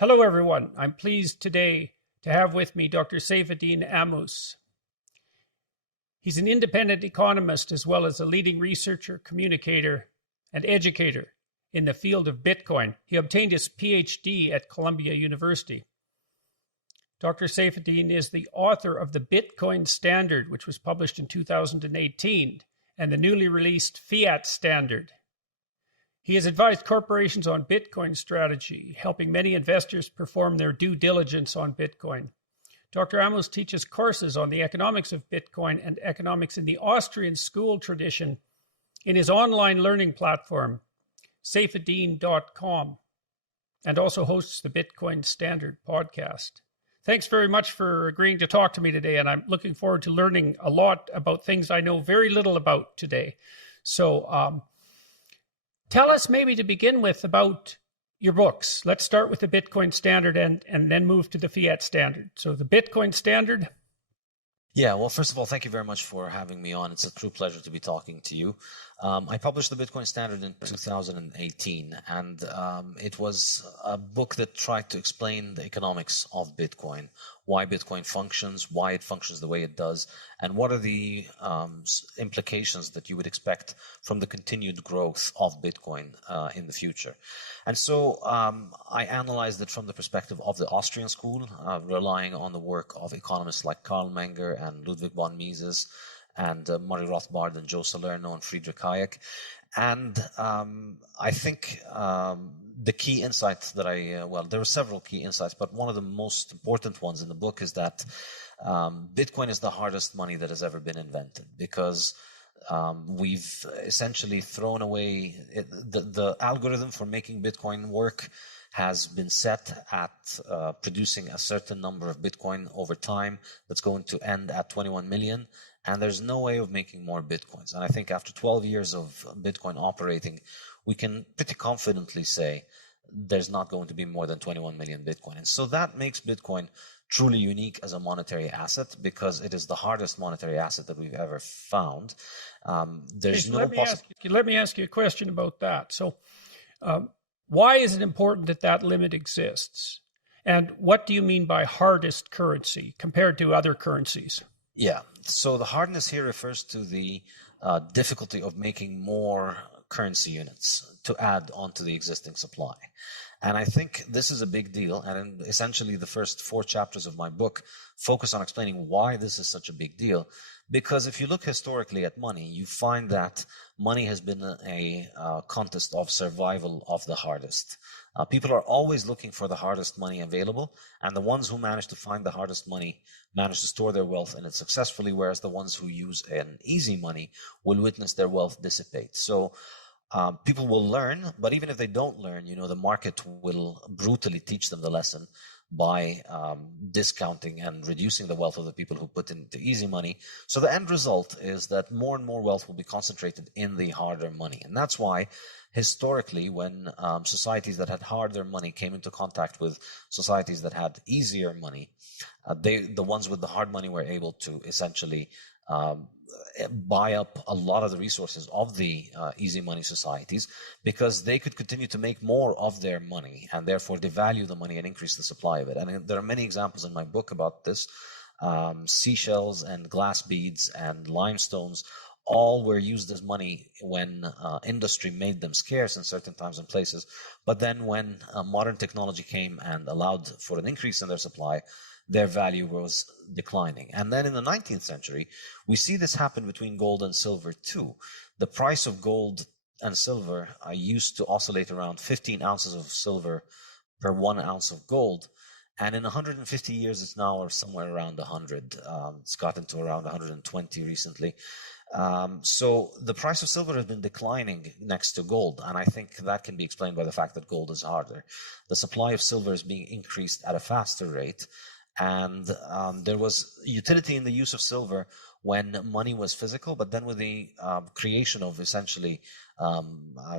Hello, everyone. I'm pleased today to have with me Dr. Saifedean Ammous. He's an independent economist as well as a leading researcher, communicator, and educator in the field of Bitcoin. He obtained his PhD at Columbia University. Dr. Saifedean is the author of the Bitcoin Standard, which was published in 2018, and the newly released Fiat Standard. He has advised corporations on Bitcoin strategy, helping many investors perform their due diligence on Bitcoin. Dr. Ammous teaches courses on the economics of Bitcoin and economics in the Austrian school tradition in his online learning platform, Saifedean.com, and also hosts the Bitcoin Standard podcast. Thanks very much for agreeing to talk to me today, and I'm looking forward to learning a lot about things I know very little about today. So, tell us maybe to begin with about your books. Let's start with the Bitcoin Standard and then move to the Fiat Standard. So the Bitcoin Standard. Yeah, well, first of all, thank you very much for having me on. It's a true pleasure to be talking to you. I published the Bitcoin Standard in 2018, and it was a book that tried to explain the economics of Bitcoin, why Bitcoin functions, why it functions the way it does, and what are the implications that you would expect from the continued growth of Bitcoin in the future. And so I analyzed it from the perspective of the Austrian school, relying on the work of economists like Karl Menger and Ludwig von Mises, and Murray Rothbard and Joe Salerno and Friedrich Hayek. And I think the key insight that there were several key insights, but one of the most important ones in the book is that Bitcoin is the hardest money that has ever been invented, because we've essentially thrown away the algorithm for making Bitcoin work has been set at producing a certain number of Bitcoin over time that's going to end at 21 million. And there's no way of making more Bitcoins. And I think after 12 years of Bitcoin operating, we can pretty confidently say there's not going to be more than 21 million Bitcoin. And so that makes Bitcoin truly unique as a monetary asset, because it is the hardest monetary asset that we've ever found. Let me ask you a question about that. So why is it important that that limit exists? And what do you mean by hardest currency compared to other currencies? Yeah, so the hardness here refers to the difficulty of making more currency units to add onto the existing supply. And I think this is a big deal. And essentially the first 4 chapters of my book focus on explaining why this is such a big deal. Because if you look historically at money, you find that money has been a contest of survival of the hardest. People are always looking for the hardest money available, and the ones who manage to find the hardest money manage to store their wealth in it successfully, whereas the ones who use an easy money will witness their wealth dissipate. So people will learn, but even if they don't learn, the market will brutally teach them the lesson by discounting and reducing the wealth of the people who put into easy money. So the end result is that more and more wealth will be concentrated in the harder money. And that's why historically, when societies that had harder money came into contact with societies that had easier money, the ones with the hard money were able to essentially buy up a lot of the resources of the easy money societies, because they could continue to make more of their money and therefore devalue the money and increase the supply of it. And there are many examples in my book about this. Seashells and glass beads and limestones all were used as money when industry made them scarce in certain times and places. But then when modern technology came and allowed for an increase in their supply, their value was declining. And then in the 19th century, we see this happen between gold and silver too. The price of gold and silver used to oscillate around 15 ounces of silver per 1 ounce of gold. And in 150 years, it's now somewhere around 100. It's gotten to around 120 recently. So the price of silver has been declining next to gold, and I think that can be explained by the fact that gold is harder. The supply of silver is being increased at a faster rate, and there was utility in the use of silver when money was physical, but then with the creation of essentially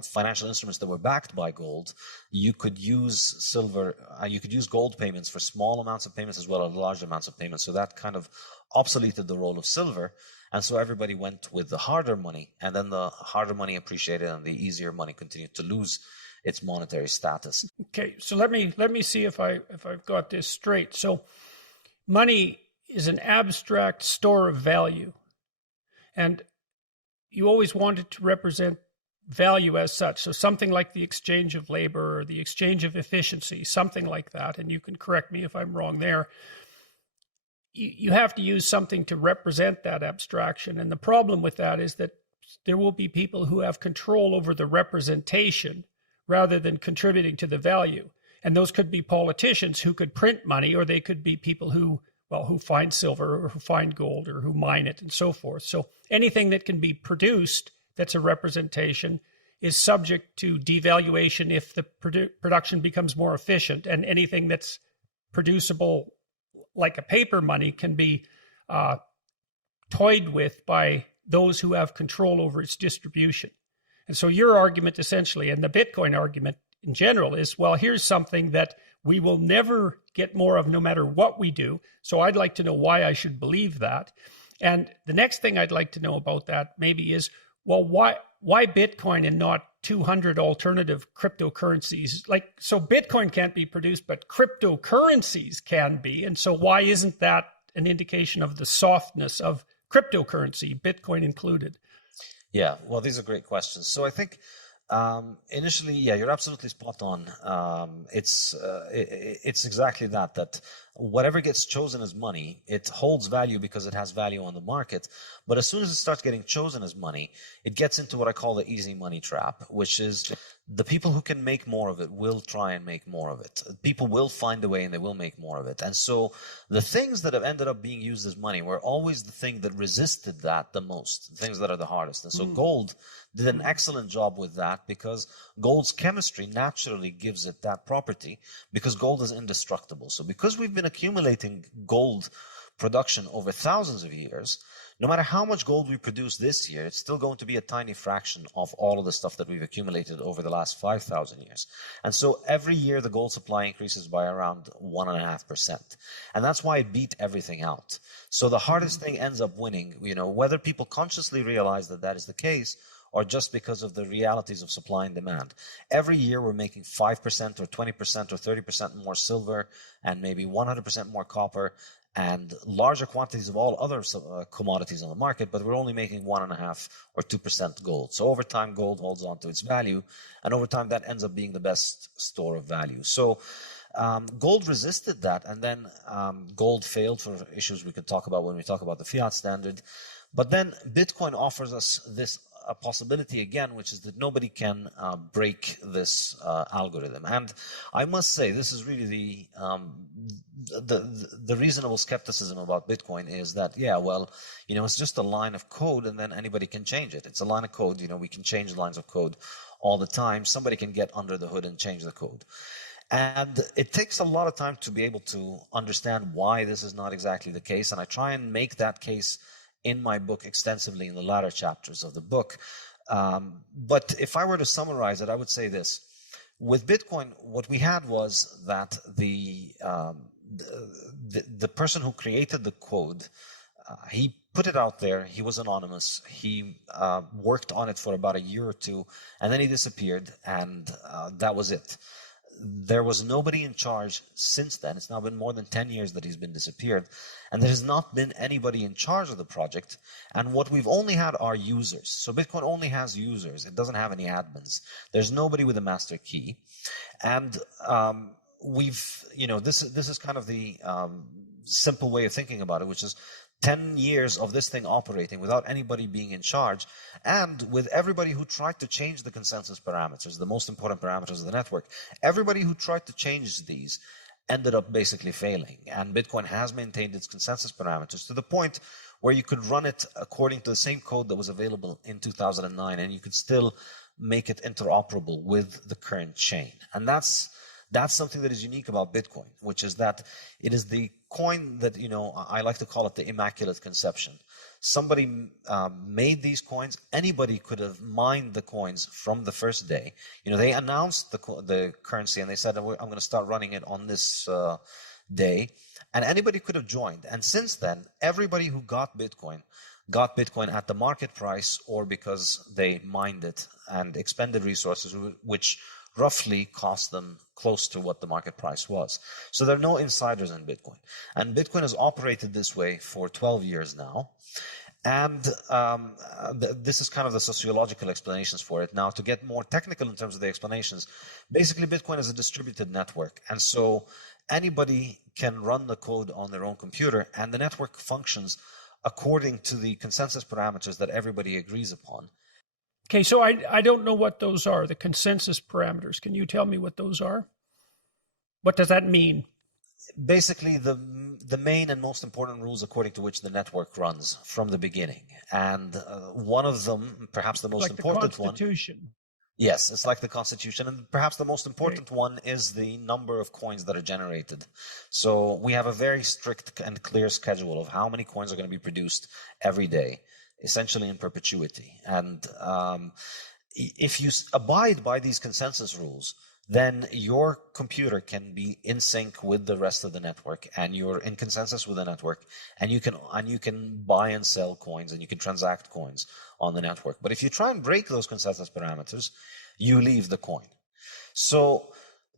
financial instruments that were backed by gold, you could use silver, you could use gold payments for small amounts of payments as well as large amounts of payments. So that kind of obsoleted the role of silver. And so everybody went with the harder money, and then the harder money appreciated and the easier money continued to lose its monetary status. Okay, so let me see if I've got this straight. So money is an abstract store of value, and you always wanted to represent value as such. So something like the exchange of labor or the exchange of efficiency, something like that. And you can correct me if I'm wrong there. You have to use something to represent that abstraction. And the problem with that is that there will be people who have control over the representation rather than contributing to the value. And those could be politicians who could print money, or they could be people who find silver or who find gold or who mine it and so forth. So anything that can be produced that's a representation is subject to devaluation if the production becomes more efficient, and anything that's producible like a paper money can be toyed with by those who have control over its distribution. And so your argument essentially, and the Bitcoin argument in general, is, well, here's something that we will never get more of no matter what we do. So I'd like to know why I should believe that. And the next thing I'd like to know about that maybe is, well, why Bitcoin and not 200 alternative cryptocurrencies? So Bitcoin can't be produced, but cryptocurrencies can be. And so why isn't that an indication of the softness of cryptocurrency, Bitcoin included? Yeah, well, these are great questions. So I think initially, yeah, you're absolutely spot on. It's exactly that whatever gets chosen as money, it holds value because it has value on the market. But as soon as it starts getting chosen as money, it gets into what I call the easy money trap, which is the people who can make more of it will try and make more of it. People will find a way and they will make more of it. And so the things that have ended up being used as money were always the thing that resisted that the most, the things that are the hardest. And so gold did an excellent job with that, because gold's chemistry naturally gives it that property, because gold is indestructible. So because we've been accumulating gold production over thousands of years, no matter how much gold we produce this year, it's still going to be a tiny fraction of all of the stuff that we've accumulated over the last 5,000 years. And so every year the gold supply increases by around 1.5%. And that's why it beat everything out. So the hardest thing ends up winning, whether people consciously realize that that is the case, or just because of the realities of supply and demand. Every year we're making 5% or 20% or 30% more silver, and maybe 100% more copper, and larger quantities of all other commodities on the market, but we're only making 1.5 or 2% gold. So over time, gold holds on to its value, and over time that ends up being the best store of value. So gold resisted that, and then gold failed for issues we could talk about when we talk about the fiat standard. But then Bitcoin offers us this a possibility again, which is that nobody can break this algorithm. And I must say, this is really the reasonable skepticism about Bitcoin is that, yeah, well, it's just a line of code and then anybody can change it. It's a line of code. We can change lines of code all the time. Somebody can get under the hood and change the code. And it takes a lot of time to be able to understand why this is not exactly the case. And I try and make that case in my book extensively in the latter chapters of the book. But if I were to summarize it, I would say this. With Bitcoin, what we had was that the person who created the code, he put it out there. He was anonymous. He worked on it for about a year or two, and then he disappeared, and that was it. There was nobody in charge since then. It's now been more than 10 years that he's been disappeared. And there has not been anybody in charge of the project. And what we've only had are users. So Bitcoin only has users. It doesn't have any admins. There's nobody with a master key. And this is kind of the simple way of thinking about it, which is 10 years of this thing operating without anybody being in charge, and with everybody who tried to change the consensus parameters, the most important parameters of the network, everybody who tried to change these ended up basically failing. And Bitcoin has maintained its consensus parameters to the point where you could run it according to the same code that was available in 2009, and you could still make it interoperable with the current chain. And that's something that is unique about Bitcoin, which is that it is the coin that, I like to call it the Immaculate Conception. Somebody made these coins. Anybody could have mined the coins from the first day. They announced the currency and they said, I'm going to start running it on this day. And anybody could have joined. And since then, everybody who got Bitcoin at the market price or because they mined it and expended resources, which roughly cost them close to what the market price was. So there are no insiders in Bitcoin. And Bitcoin has operated this way for 12 years now. And this is kind of the sociological explanations for it. Now, to get more technical in terms of the explanations, basically Bitcoin is a distributed network. And so anybody can run the code on their own computer, and the network functions according to the consensus parameters that everybody agrees upon. Okay, so I don't know what those are, the consensus parameters. Can you tell me what those are? What does that mean? Basically, the main and most important rules according to which the network runs from the beginning. And one of them, perhaps the most important one. Like the Constitution. Yes, it's like the Constitution. And perhaps the most important one is the number of coins that are generated. So we have a very strict and clear schedule of how many coins are going to be produced every day, essentially in perpetuity. And if you abide by these consensus rules, then your computer can be in sync with the rest of the network, and you're in consensus with the network, and you can buy and sell coins, and you can transact coins on the network. But if you try and break those consensus parameters, you leave the coin. So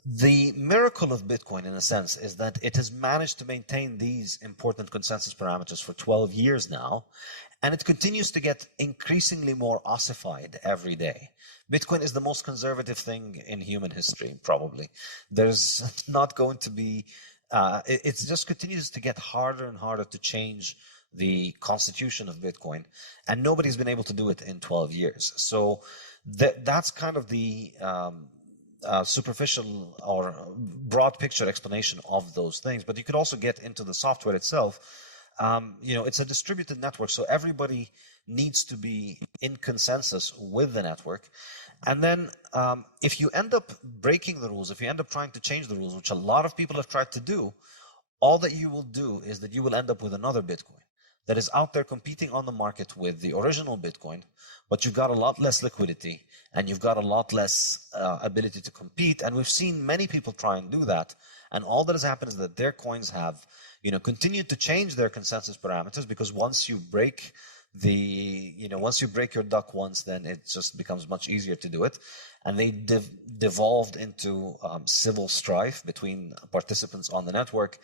the miracle of Bitcoin, in a sense, is that it has managed to maintain these important consensus parameters for 12 years now, and it continues to get increasingly more ossified every day. Bitcoin is the most conservative thing in human history, probably. There's not going to be, it just continues to get harder and harder to change the constitution of Bitcoin, and nobody's been able to do it in 12 years. So that's kind of the superficial or broad picture explanation of those things. But you could also get into the software itself. It's a distributed network, so everybody needs to be in consensus with the network. And then if you end up breaking the rules, if you end up trying to change the rules, which a lot of people have tried to do, all that you will do is that you will end up with another Bitcoin that is out there competing on the market with the original Bitcoin, but you've got a lot less liquidity and you've got a lot less ability to compete. And we've seen many people try and do that. And all that has happened is that their coins have continued to change their consensus parameters, because once you break your duck once, then it just becomes much easier to do it. And they devolved into civil strife between participants on the network.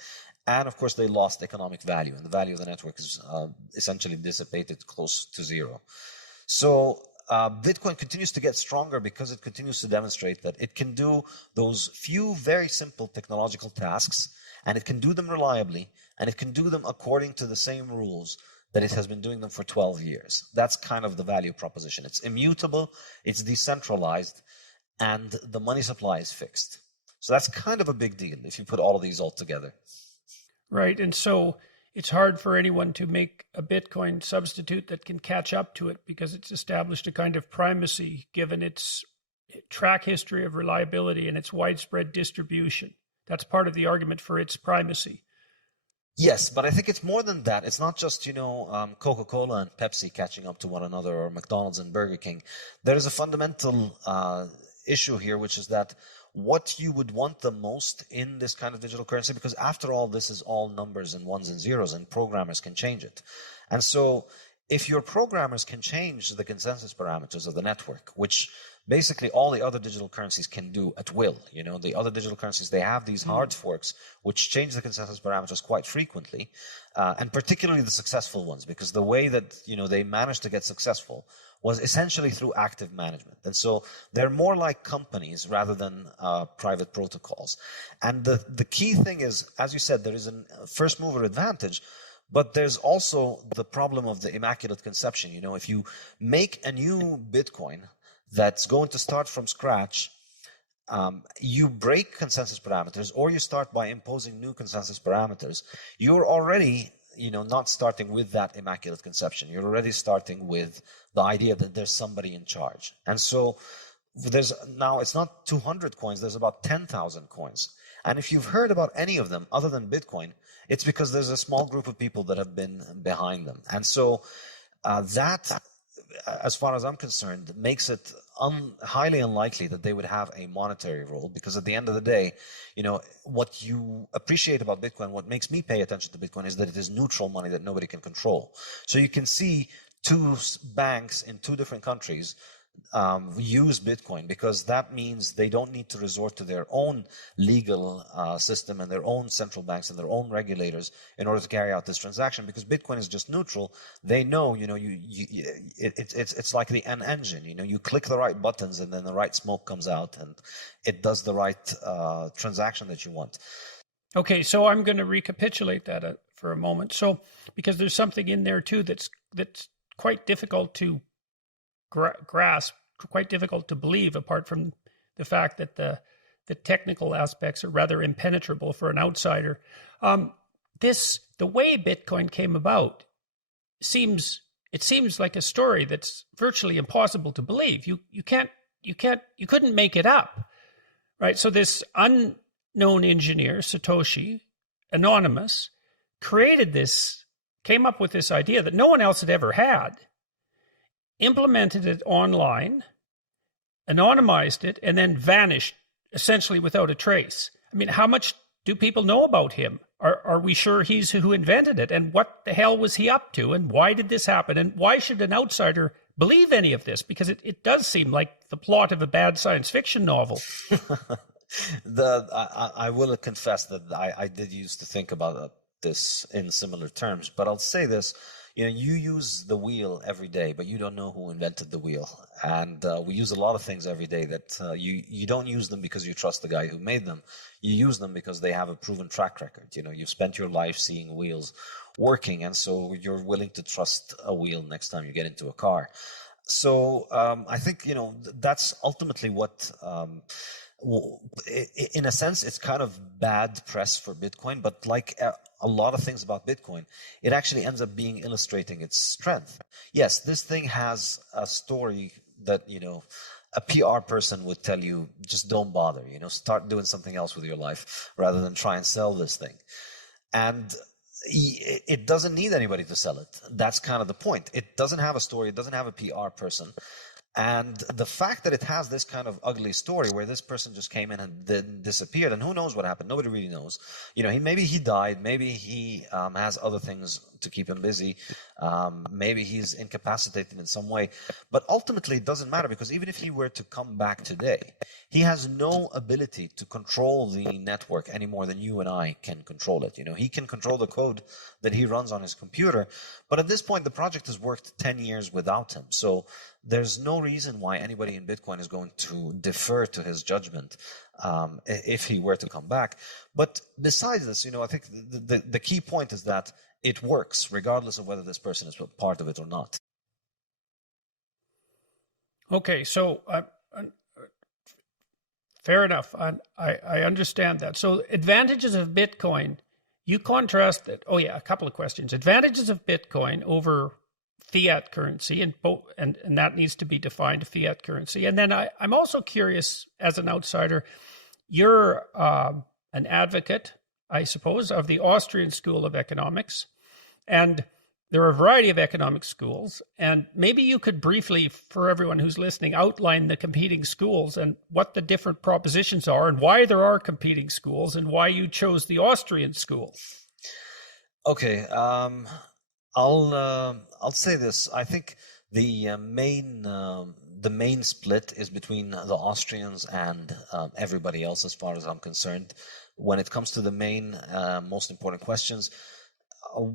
And of course, they lost economic value, and the value of the network is essentially dissipated close to zero. So Bitcoin continues to get stronger because it continues to demonstrate that it can do those few very simple technological tasks, and it can do them reliably, and it can do them according to the same rules that it has been doing them for 12 years. That's kind of the value proposition. It's immutable, it's decentralized, and the money supply is fixed. So that's kind of a big deal if you put all of these all together. Right. And so it's hard for anyone to make a Bitcoin substitute that can catch up to it, because it's established a kind of primacy given its track history of reliability and its widespread distribution. That's part of the argument for its primacy. Yes, but I think it's more than that. It's not just, Coca-Cola and Pepsi catching up to one another, or McDonald's and Burger King. There is a fundamental issue here, which is that what you would want the most in this kind of digital currency, because after all, this is all numbers and ones and zeros, and programmers can change it. And so if your programmers can change the consensus parameters of the network, which basically all the other digital currencies can do at will, the other digital currencies, they have these hard forks which change the consensus parameters quite frequently, and particularly the successful ones, because the way that they managed to get successful was essentially through active management. And so they're more like companies rather than private protocols. And the key thing is, as you said, there is a first mover advantage, but there's also the problem of the Immaculate Conception. If you make a new Bitcoin that's going to start from scratch, you break consensus parameters, or you start by imposing new consensus parameters, you're already not starting with that Immaculate Conception. You're already starting with the idea that there's somebody in charge. And so now it's not 200 coins, there's about 10,000 coins. And if you've heard about any of them other than Bitcoin, it's because there's a small group of people that have been behind them. And so that, as far as I'm concerned, makes it highly unlikely that they would have a monetary role, because at the end of the day, what you appreciate about Bitcoin, what makes me pay attention to Bitcoin, is that it is neutral money that nobody can control. So you can see two banks in two different countries use Bitcoin, because that means they don't need to resort to their own legal system and their own central banks and their own regulators in order to carry out this transaction, because Bitcoin is just neutral. They know, it's like the engine, you click the right buttons and then the right smoke comes out and it does the right transaction that you want. Okay, so I'm going to recapitulate that for a moment. So, because there's something in there too that's quite difficult to grasp, quite difficult to believe, apart from the fact that the technical aspects are rather impenetrable for an outsider. The way Bitcoin came about seems like a story that's virtually impossible to believe. You couldn't make it up, right? So this unknown engineer, Satoshi, anonymous, came up with this idea that no one else had ever had, implemented it online, anonymized it, and then vanished essentially without a trace. I mean, how much do people know about him? Are we sure he's who invented it? And what the hell was he up to? And why did this happen? And why should an outsider believe any of this? Because it does seem like the plot of a bad science fiction novel. I will confess that I did used to think about this in similar terms, but I'll say this. You use the wheel every day, but you don't know who invented the wheel. And we use a lot of things every day that you don't use them because you trust the guy who made them. You use them because they have a proven track record. You've spent your life seeing wheels working, and so you're willing to trust a wheel next time you get into a car. So I think, that's ultimately what... in a sense, it's kind of bad press for Bitcoin, but like a lot of things about Bitcoin, it actually ends up being illustrating its strength. Yes, this thing has a story that, a PR person would tell you, just don't bother, start doing something else with your life rather than try and sell this thing. And it doesn't need anybody to sell it. That's kind of the point. It doesn't have a story. It doesn't have a PR person. And the fact that it has this kind of ugly story where this person just came in and then disappeared, and who knows what happened? Nobody really knows. Maybe he died. Maybe he has other things to keep him busy. Maybe he's incapacitated in some way. But ultimately, it doesn't matter, because even if he were to come back today, he has no ability to control the network any more than you and I can control it. He can control the code that he runs on his computer. But at this point, the project has worked 10 years without him. So there's no reason why anybody in Bitcoin is going to defer to his judgment if he were to come back. But besides this, I think the key point is that it works regardless of whether this person is part of it or not. Okay, so fair enough. I understand that. So advantages of Bitcoin, you contrast that. Oh yeah, a couple of questions. Advantages of Bitcoin over fiat currency, and that needs to be defined, fiat currency. And then I'm also curious, as an outsider, you're an advocate, I suppose, of the Austrian School of Economics, and there are a variety of economic schools, and maybe you could briefly, for everyone who's listening, outline the competing schools and what the different propositions are and why there are competing schools and why you chose the Austrian school. Okay, I'll say this. I think the main split is between the Austrians and everybody else, as far as I'm concerned, when it comes to the main most important questions,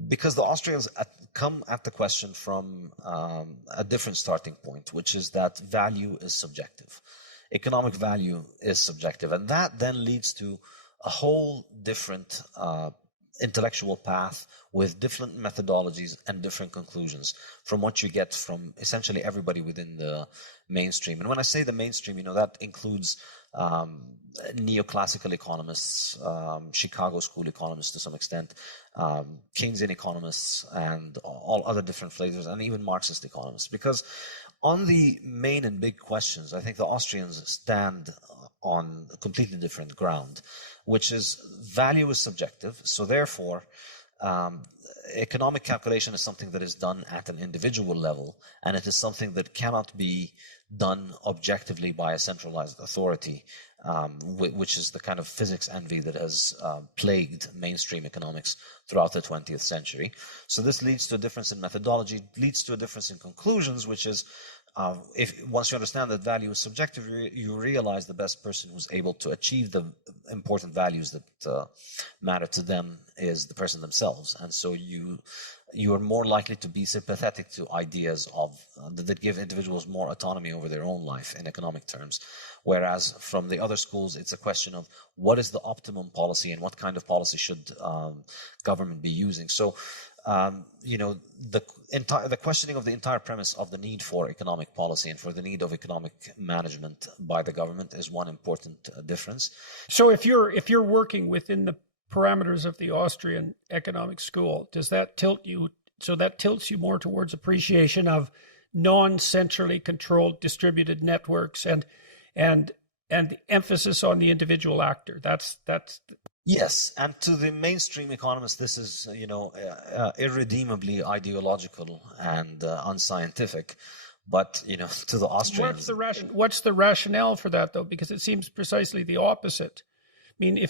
because the Austrians come at the question from a different starting point, which is that value is subjective. Economic value is subjective, and that then leads to a whole different intellectual path with different methodologies and different conclusions from what you get from essentially everybody within the mainstream. And when I say the mainstream, that includes neoclassical economists, Chicago school economists to some extent, Keynesian economists, and all other different flavors, and even Marxist economists. Because on the main and big questions, I think the Austrians stand on a completely different ground, which is value is subjective. So therefore, economic calculation is something that is done at an individual level, and it is something that cannot be done objectively by a centralized authority, which is the kind of physics envy that has plagued mainstream economics throughout the 20th century. So this leads to a difference in methodology, leads to a difference in conclusions, which is if once you understand that value is subjective, you realize the best person who's able to achieve the important values that matter to them is the person themselves, and so you are more likely to be sympathetic to ideas of that give individuals more autonomy over their own life in economic terms. Whereas from the other schools, it's a question of what is the optimum policy and what kind of policy should government be using. So, the questioning of the entire premise of the need for economic policy and for the need of economic management by the government is one important difference. So, if you're working within the parameters of the Austrian economic school, does that tilt you? So that tilts you more towards appreciation of non-centrally controlled distributed networks and the emphasis on the individual actor. That's Yes, and to the mainstream economists, this is irredeemably ideological and unscientific. But to the Austrians, what's the rationale for that, though? Because it seems precisely the opposite. I mean,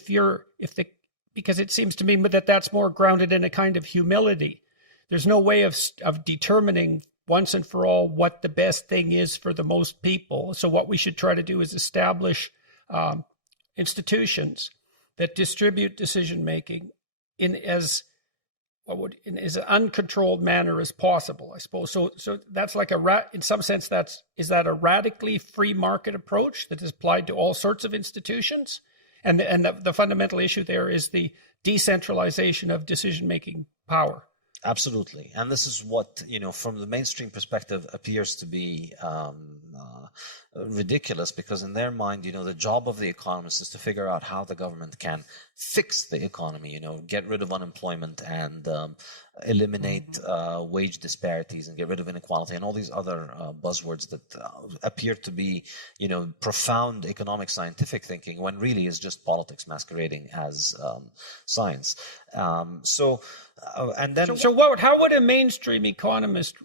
because it seems to me that that's more grounded in a kind of humility. There's no way of determining once and for all what the best thing is for the most people. So what we should try to do is establish institutions that distribute decision making in as an uncontrolled manner as possible, I suppose. So that's like in some sense, is that a radically free market approach that is applied to all sorts of institutions? And the fundamental issue there is the decentralization of decision-making power. Absolutely. And this is what, from the mainstream perspective appears to be ridiculous, because in their mind, the job of the economist is to figure out how the government can fix the economy, get rid of unemployment and eliminate wage disparities and get rid of inequality and all these other buzzwords that appear to be, profound economic scientific thinking, when really is just politics masquerading as science. So how would a mainstream economist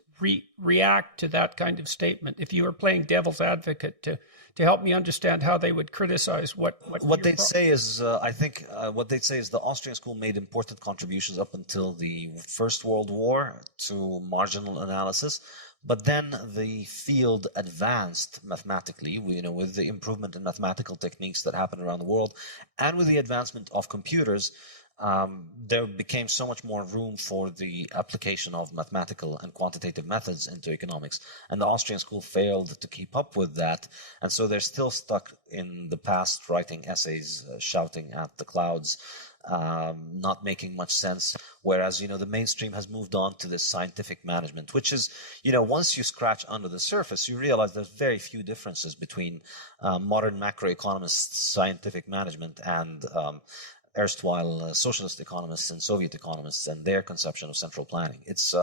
react to that kind of statement if you were playing devil's advocate to help me understand how they would criticize what they'd say is what they'd say is the Austrian school made important contributions up until the First World War to marginal analysis, but then the field advanced mathematically, with the improvement in mathematical techniques that happened around the world, and with the advancement of computers. There became so much more room for the application of mathematical and quantitative methods into economics, and the Austrian school failed to keep up with that, and so they're still stuck in the past, writing essays, shouting at the clouds, not making much sense. Whereas, the mainstream has moved on to this scientific management, which is, once you scratch under the surface, you realize there's very few differences between modern macroeconomists' scientific management and erstwhile socialist economists and Soviet economists and their conception of central planning. It's,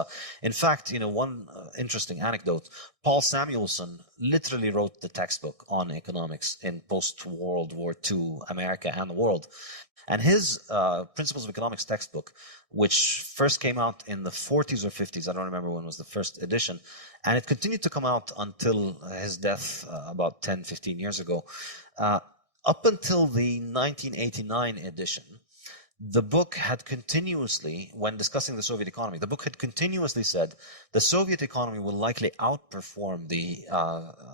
in fact, one interesting anecdote. Paul Samuelson literally wrote the textbook on economics in post-World War II America and the world. And his Principles of Economics textbook, which first came out in the 40s or 50s, I don't remember when was the first edition, and it continued to come out until his death about 10, 15 years ago. Up until the 1989 edition, the book had continuously, when discussing the Soviet economy, the book had continuously said the Soviet economy will likely outperform the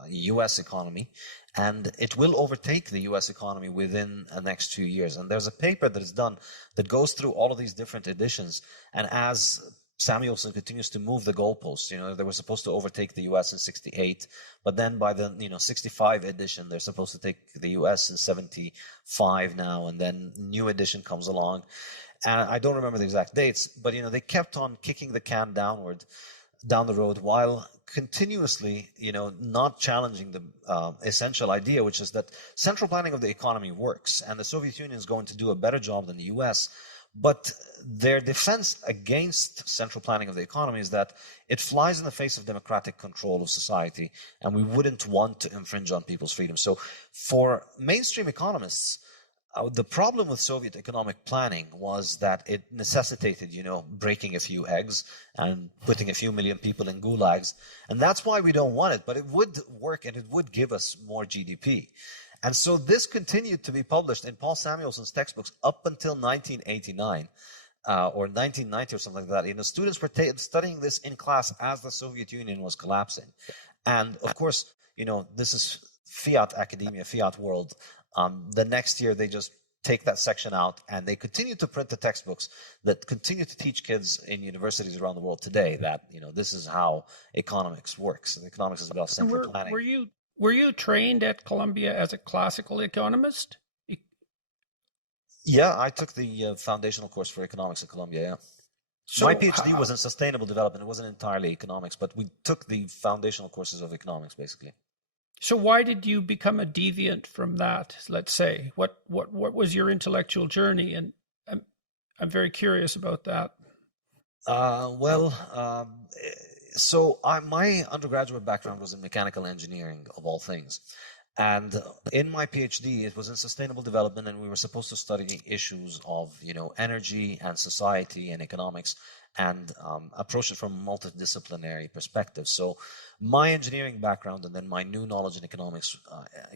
U.S. economy, and it will overtake the U.S. economy within the next few years. And there's a paper that is done that goes through all of these different editions, and as Samuelson continues to move the goalposts. They were supposed to overtake the U.S. in 68, but then by the 65 edition, they're supposed to take the U.S. in 75 now, and then new edition comes along. And I don't remember the exact dates, but they kept on kicking the can down the road while continuously, not challenging the essential idea, which is that central planning of the economy works, and the Soviet Union is going to do a better job than the U.S. But their defense against central planning of the economy is that it flies in the face of democratic control of society, and we wouldn't want to infringe on people's freedom. So for mainstream economists, the problem with Soviet economic planning was that it necessitated, breaking a few eggs and putting a few million people in gulags. And that's why we don't want it, but it would work and it would give us more GDP. And so this continued to be published in Paul Samuelson's textbooks up until 1989 or 1990 or something like that. Students were studying this in class as the Soviet Union was collapsing. And of course, this is Fiat academia, Fiat world. The next year, they just take that section out, and they continue to print the textbooks that continue to teach kids in universities around the world today that this is how economics works. And economics is about central planning. Were you trained at Columbia as a classical economist? Yeah, I took the foundational course for economics at Columbia. Yeah. So my PhD was in sustainable development. It wasn't entirely economics, but we took the foundational courses of economics, basically. So why did you become a deviant from that, let's say? What was your intellectual journey? And I'm very curious about that. So my undergraduate background was in mechanical engineering, of all things. And in my PhD, it was in sustainable development, and we were supposed to study issues of, energy and society and economics, and approach it from a multidisciplinary perspective. So my engineering background and then my new knowledge in economics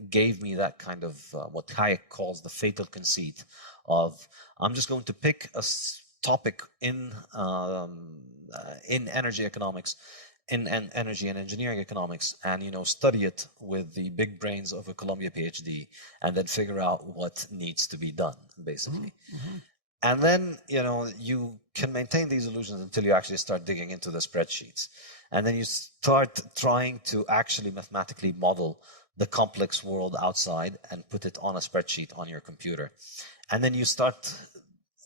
gave me that kind of what Hayek calls the fatal conceit of, I'm just going to pick a topic in energy economics, in energy and engineering economics, and study it with the big brains of a Columbia PhD, and then figure out what needs to be done, basically. Mm-hmm. And then you can maintain these illusions until you actually start digging into the spreadsheets, and then you start trying to actually mathematically model the complex world outside and put it on a spreadsheet on your computer, and then you start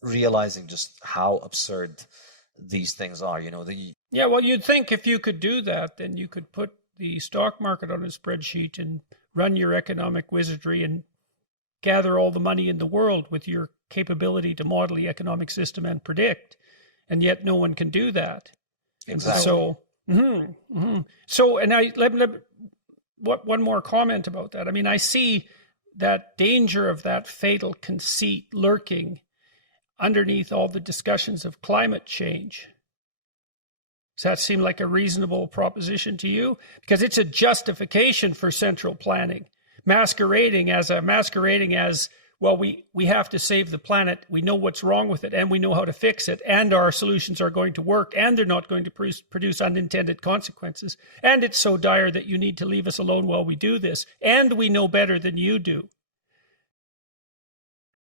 realizing just how absurd these things are. Yeah, well, you'd think if you could do that, then you could put the stock market on a spreadsheet and run your economic wizardry and gather all the money in the world with your capability to model the economic system and predict. And yet no one can do that. Exactly. So, and one more comment about that. I mean, I see that danger of that fatal conceit lurking underneath all the discussions of climate change. Does that seem like a reasonable proposition to you? Because it's a justification for central planning, masquerading as, well, we have to save the planet. We know what's wrong with it, and we know how to fix it, and our solutions are going to work, and they're not going to produce unintended consequences. And it's so dire that you need to leave us alone while we do this, and we know better than you do.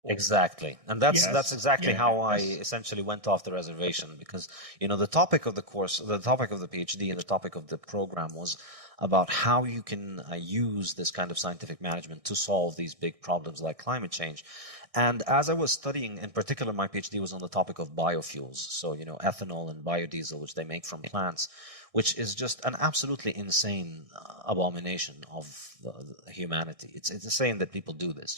Exactly. And that's exactly how I essentially went off the reservation, because, the topic of the course, the topic of the PhD and the topic of the program was about how you can use this kind of scientific management to solve these big problems like climate change. And as I was studying, in particular, my PhD was on the topic of biofuels. So, ethanol and biodiesel, which they make from plants, which is just an absolutely insane abomination of humanity. It's insane that people do this.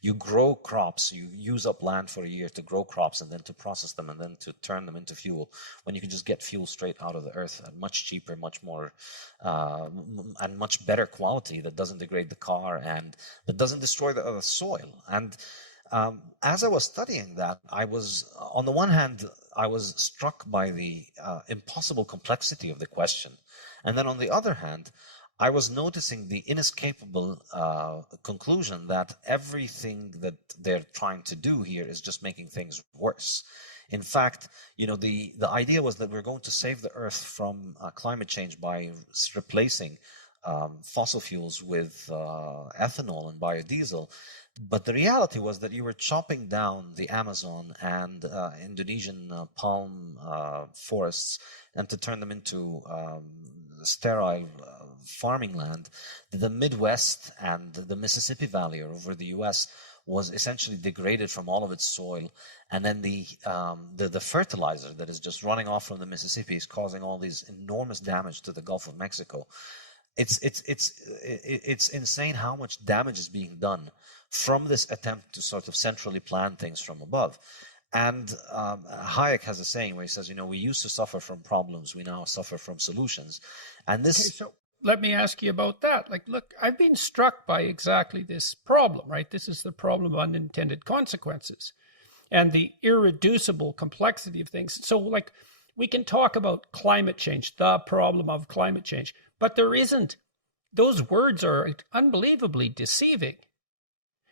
You grow crops, you use up land for a year to grow crops and then to process them and then to turn them into fuel, when you can just get fuel straight out of the earth at much cheaper, much more, and much better quality that doesn't degrade the car and that doesn't destroy the soil. And as I was studying that, I was, on the one hand, I was struck by the impossible complexity of the question. And then on the other hand, I was noticing the inescapable conclusion that everything that they're trying to do here is just making things worse. In fact, the idea was that we're going to save the earth from climate change by replacing fossil fuels with ethanol and biodiesel. But the reality was that you were chopping down the Amazon and Indonesian palm forests, and to turn them into sterile farming land. The Midwest and the Mississippi Valley over the U.S. was essentially degraded from all of its soil, and then the fertilizer that is just running off from the Mississippi is causing all these enormous damage to the Gulf of Mexico. It's insane how much damage is being done from this attempt to sort of centrally plan things from above. And Hayek has a saying where he says, we used to suffer from problems, we now suffer from solutions. And this. Okay, so let me ask you about that. Look, I've been struck by exactly this problem, right? This is the problem of unintended consequences and the irreducible complexity of things. So, we can talk about climate change, the problem of climate change, but there isn't. Those words are unbelievably deceiving,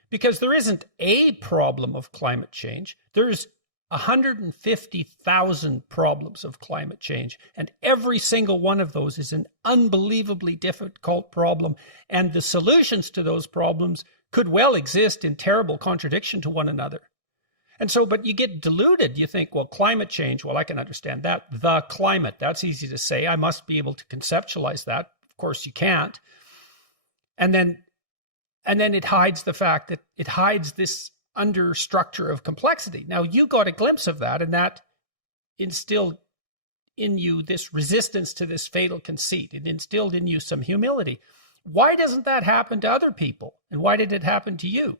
because there isn't a problem of climate change. There's 150,000 problems of climate change, and every single one of those is an unbelievably difficult problem, and the solutions to those problems could well exist in terrible contradiction to one another. And so, but you get deluded. You think, well, climate change, well, I can understand that. The climate, that's easy to say. I must be able to conceptualize that. Of course, you can't. And then it hides the fact that it hides this under structure of complexity. Now, you got a glimpse of that, and that instilled in you this resistance to this fatal conceit. It instilled in you some humility. Why doesn't that happen to other people? And why did it happen to you?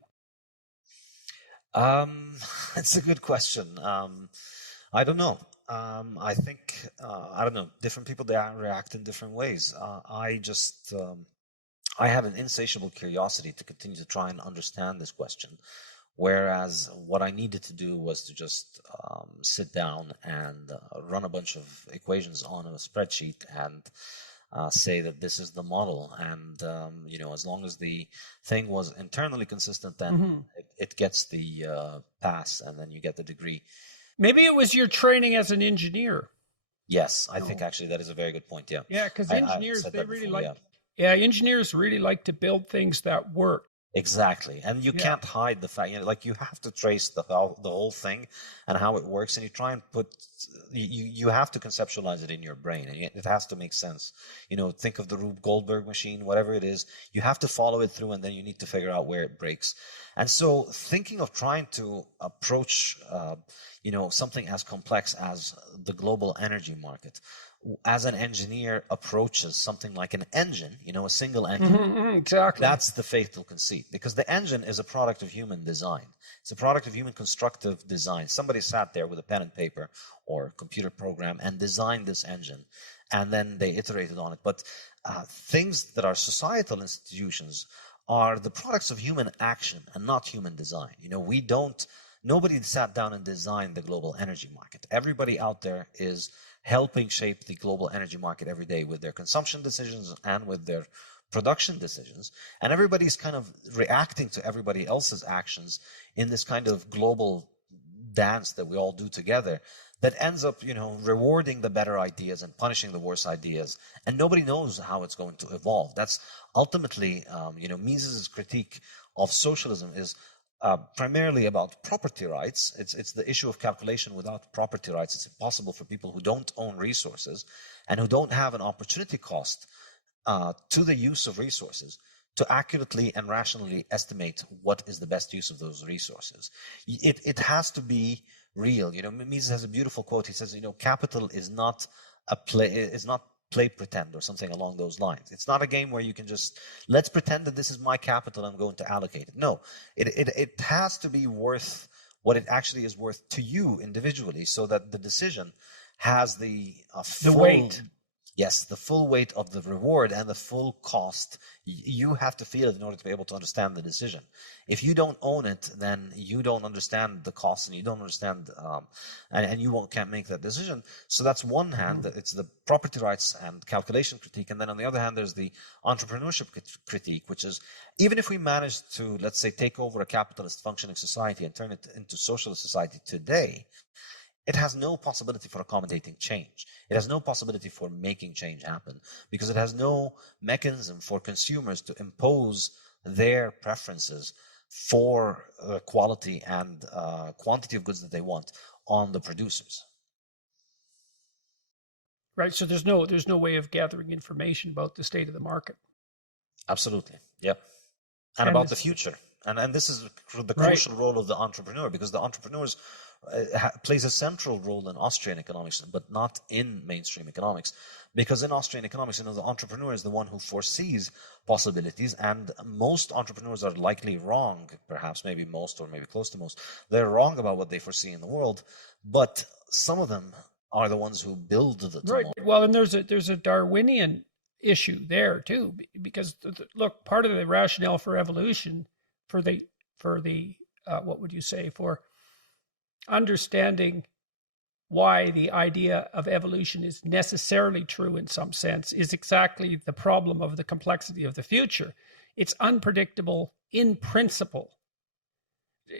It's a good question. I don't know. I think, I don't know, different people, they react in different ways. I have an insatiable curiosity to continue to try and understand this question. Whereas what I needed to do was to just sit down and run a bunch of equations on a spreadsheet and say that this is the model. And, as long as the thing was internally consistent, then it gets the pass, and then you get the degree. Maybe it was your training as an engineer. Yes, I think actually that is a very good point. Yeah. Yeah, because engineers, engineers really like to build things that work. Exactly. And you can't hide the fact, you have to trace the whole thing and how it works, and you try and you have to conceptualize it in your brain, and it has to make sense. Think of the Rube Goldberg machine, whatever it is, you have to follow it through, and then you need to figure out where it breaks. And so thinking of trying to approach, something as complex as the global energy market, as an engineer approaches something like an engine, a single engine. Exactly. That's the fatal conceit, because the engine is a product of human design. It's a product of human constructive design. Somebody sat there with a pen and paper or computer program and designed this engine, and then they iterated on it. But things that are societal institutions are the products of human action and not human design. Nobody sat down and designed the global energy market. Everybody out there is helping shape the global energy market every day with their consumption decisions and with their production decisions. And everybody's kind of reacting to everybody else's actions in this kind of global dance that we all do together that ends up, rewarding the better ideas and punishing the worse ideas. And nobody knows how it's going to evolve. That's ultimately, Mises's critique of socialism is primarily about property rights. It's the issue of calculation without property rights. It's impossible for people who don't own resources and who don't have an opportunity cost to the use of resources to accurately and rationally estimate what is the best use of those resources. It has to be real. Mises has a beautiful quote. He says, capital is not play pretend or something along those lines. It's not a game where you can just, let's pretend that this is my capital, I'm going to allocate it. No, it has to be worth what it actually is worth to you individually, so that the decision has the weight. Yes, the full weight of the reward and the full cost. You have to feel it in order to be able to understand the decision. If you don't own it, then you don't understand the cost, and you don't understand, and you can't make that decision. So that's one hand, it's the property rights and calculation critique. And then on the other hand, there's the entrepreneurship critique, which is, even if we manage to, let's say, take over a capitalist functioning society and turn it into socialist society today, it has no possibility for accommodating change. It has no possibility for making change happen, because it has no mechanism for consumers to impose their preferences for quality and quantity of goods that they want on the producers. Right. So there's no way of gathering information about the state of the market. Absolutely. Yep. And about the future. And this is the crucial role of the entrepreneur, because the entrepreneurs plays a central role in Austrian economics, but not in mainstream economics. Because in Austrian economics, the entrepreneur is the one who foresees possibilities, and most entrepreneurs are likely wrong, perhaps maybe most, or maybe close to most. They're wrong about what they foresee in the world, but some of them are the ones who build the tomorrow. Right. Well, and there's a Darwinian issue there too, because look, part of the rationale for evolution, for what would you say, for understanding why the idea of evolution is necessarily true in some sense, is exactly the problem of the complexity of the future. It's unpredictable in principle.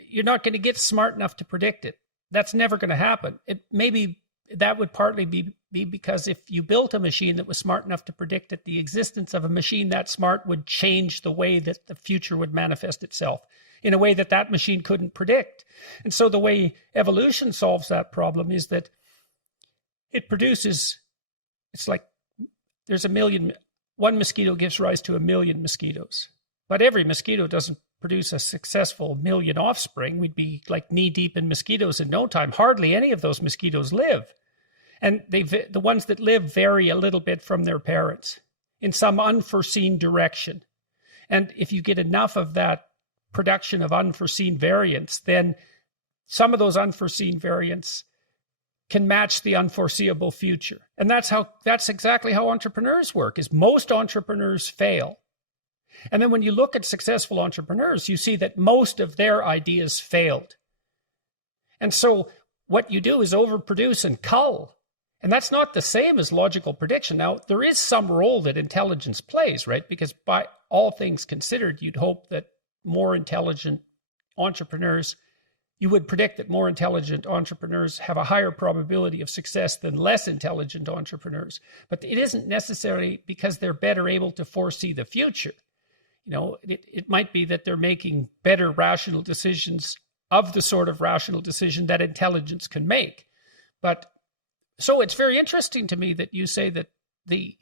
You're not going to get smart enough to predict it. that's never going to happen. Maybe that would partly be because if you built a machine that was smart enough to predict that the existence of a machine that smart would change the way that the future would manifest itself in a way that that machine couldn't predict. And so the way evolution solves that problem is that it produces, it's like there's one mosquito gives rise to 1 million mosquitoes. But every mosquito doesn't produce a successful million offspring. We'd be like knee deep in mosquitoes in no time. Hardly any of those mosquitoes live. And the ones that live vary a little bit from their parents in some unforeseen direction. And if you get enough of that production of unforeseen variants, then some of those unforeseen variants can match the unforeseeable future. And that's exactly how entrepreneurs work, is most entrepreneurs fail. And then when you look at successful entrepreneurs, you see that most of their ideas failed. And so what you do is overproduce and cull. And that's not the same as logical prediction. Now, there is some role that intelligence plays, right? Because by all things considered, you'd hope that more intelligent entrepreneurs, you would predict that more intelligent entrepreneurs have a higher probability of success than less intelligent entrepreneurs. But it isn't necessarily because they're better able to foresee the future. It might be that they're making better rational decisions of the sort of rational decision that intelligence can make. But so it's very interesting to me that you say that the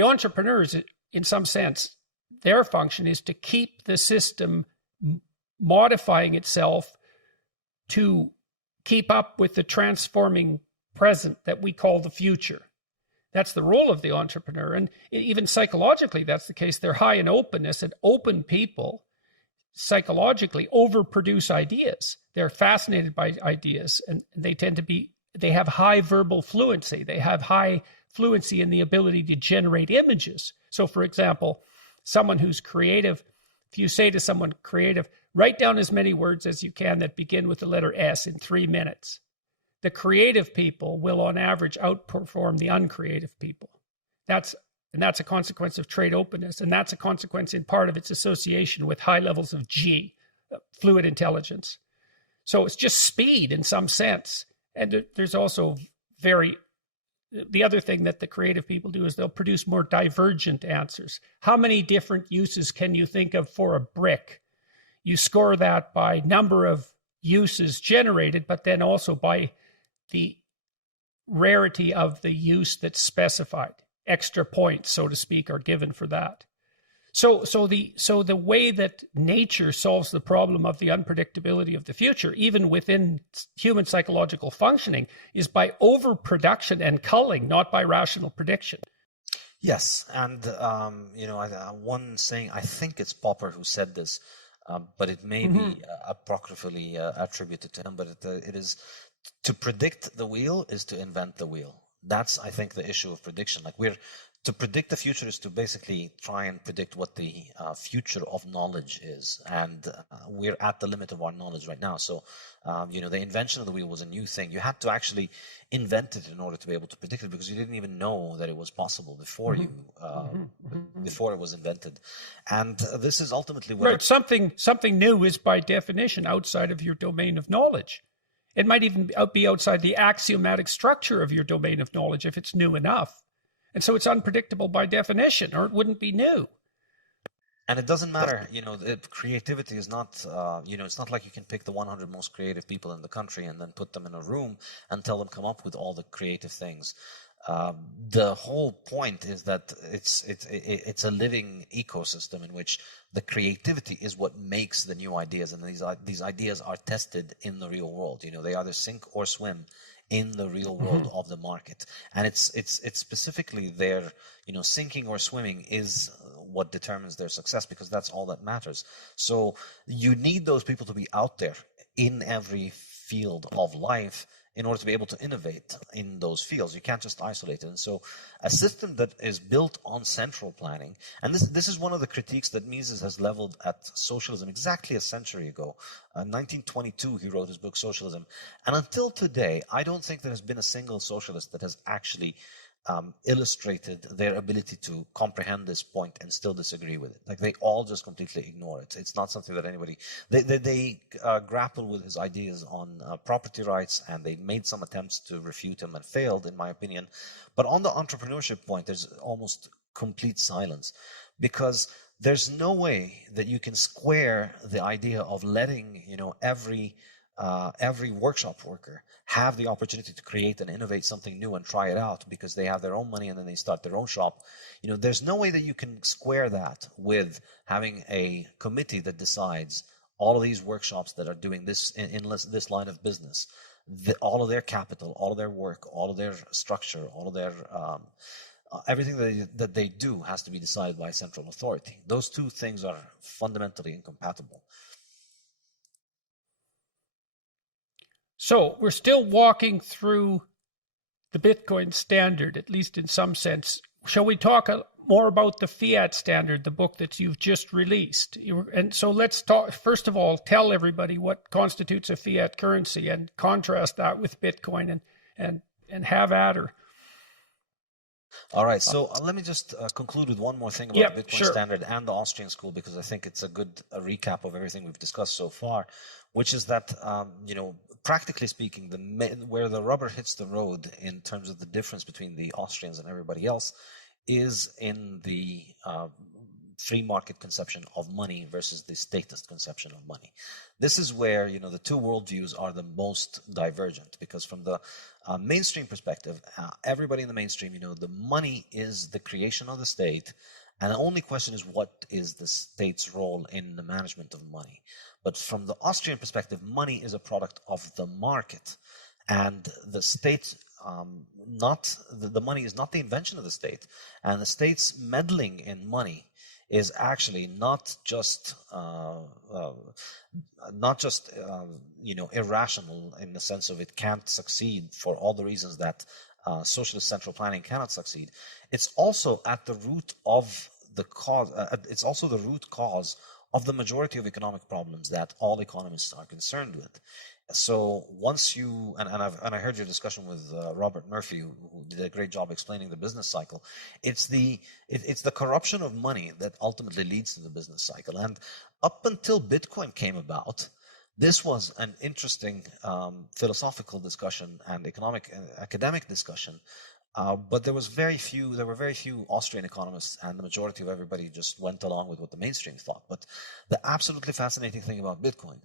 entrepreneurs, in some sense, their function is to keep the system modifying itself to keep up with the transforming present that we call the future. That's the role of the entrepreneur. And even psychologically, that's the case. They're high in openness, and open people psychologically overproduce ideas. They're fascinated by ideas, and they have high verbal fluency. They have high fluency in the ability to generate images. So for example, someone who's creative, if you say to someone creative, write down as many words as you can that begin with the letter S in 3 minutes. The creative people will on average outperform the uncreative people. That's a consequence of trait openness. And that's a consequence in part of its association with high levels of G, fluid intelligence. So it's just speed in some sense. And there's also the other thing that the creative people do is they'll produce more divergent answers. How many different uses can you think of for a brick? You score that by number of uses generated, but then also by the rarity of the use that's specified. Extra points, so to speak, are given for that. So the way that nature solves the problem of the unpredictability of the future, even within human psychological functioning, is by overproduction and culling, not by rational prediction. Yes, and one saying, I think it's Popper who said this, but it may be apocryphally attributed to him, but it is, to predict the wheel is to invent the wheel. That's, I think, the issue of prediction. To predict the future is to basically try and predict what the future of knowledge is. And we're at the limit of our knowledge right now. So, the invention of the wheel was a new thing. You had to actually invent it in order to be able to predict it, because you didn't even know that it was possible before before it was invented. And this is ultimately what... Right, something new is by definition outside of your domain of knowledge. It might even be outside the axiomatic structure of your domain of knowledge if it's new enough. And so it's unpredictable by definition, or it wouldn't be new. And it doesn't matter, creativity is not, it's not like you can pick the 100 most creative people in the country and then put them in a room and tell them come up with all the creative things. The whole point is that it's a living ecosystem in which the creativity is what makes the new ideas, and these ideas are tested in the real world. They either sink or swim in the real world of the market, and it's specifically their sinking or swimming is what determines their success, because that's all that matters. So you need those people to be out there in every field of life in order to be able to innovate in those fields. You can't just isolate it. And so a system that is built on central planning, and this is one of the critiques that Mises has leveled at socialism exactly a century ago. In 1922, he wrote his book, Socialism. And until today, I don't think there has been a single socialist that has actually illustrated their ability to comprehend this point and still disagree with it. Like they all just completely ignore it. It's not something that anybody, they grapple with his ideas on property rights, and they made some attempts to refute him and failed, in my opinion. But on the entrepreneurship point, there's almost complete silence, because there's no way that you can square the idea of letting, every workshop worker have the opportunity to create and innovate something new and try it out because they have their own money and then they start their own shop. There's no way that you can square that with having a committee that decides all of these workshops that are doing this in this line of business, all of their capital, all of their work, all of their structure, all of their everything that they do has to be decided by a central authority. Those two things are fundamentally incompatible. So we're still walking through the Bitcoin standard, at least in some sense. Shall we talk more about the Fiat standard, the book that you've just released? And so let's talk, first of all, tell everybody what constitutes a fiat currency and contrast that with Bitcoin and have at her. All right, so let me just conclude with one more thing about the Bitcoin standard and the Austrian school, because I think it's a good recap of everything we've discussed so far, which is that, practically speaking, where the rubber hits the road in terms of the difference between the Austrians and everybody else is in the free market conception of money versus the statist conception of money. This is where, the two worldviews are the most divergent, because from the mainstream perspective, everybody in the mainstream, the money is the creation of the state, and the only question is what is the state's role in the management of money. But from the Austrian perspective, money is a product of the market, and the state, the money is not the invention of the state, and the state's meddling in money is actually not just irrational in the sense of it can't succeed for all the reasons that socialist central planning cannot succeed. It's also at the root of the cause. It's also the root cause of the majority of economic problems that all economists are concerned with. So once you, and I heard your discussion with Robert Murphy, who did a great job explaining the business cycle. It's the corruption of money that ultimately leads to the business cycle. And up until Bitcoin came about, this was an interesting philosophical discussion and academic discussion. But there were very few Austrian economists, and the majority of everybody just went along with what the mainstream thought. But the absolutely fascinating thing about Bitcoin,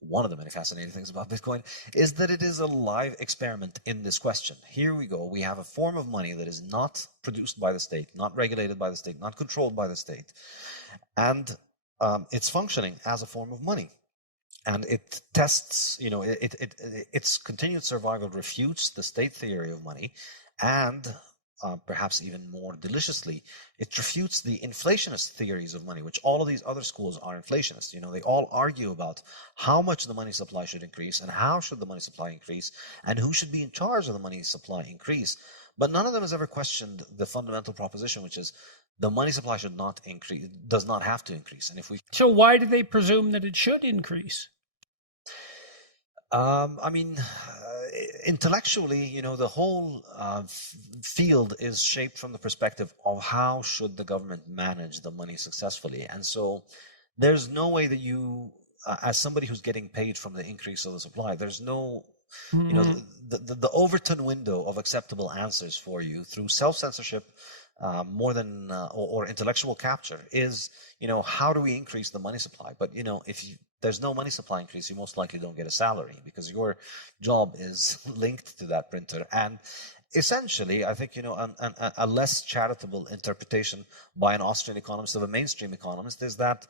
one of the many fascinating things about Bitcoin, is that it is a live experiment in this question. Here we go. We have a form of money that is not produced by the state, not regulated by the state, not controlled by the state. And it's functioning as a form of money. And it tests, its continued survival refutes the state theory of money, and perhaps even more deliciously, it refutes the inflationist theories of money, which all of these other schools are inflationists. They all argue about how much the money supply should increase and how should the money supply increase and who should be in charge of the money supply increase. But none of them has ever questioned the fundamental proposition, which is the money supply should not increase, does not have to increase. And so why do they presume that it should increase? Intellectually, the whole field is shaped from the perspective of how should the government manage the money successfully. And so there's no way that you, as somebody who's getting paid from the increase of the supply, there's no, the Overton window of acceptable answers for you through self-censorship, more than or intellectual capture is, how do we increase the money supply? But if there's no money supply increase, you most likely don't get a salary because your job is linked to that printer. And essentially, I think a less charitable interpretation by an Austrian economist of a mainstream economist is that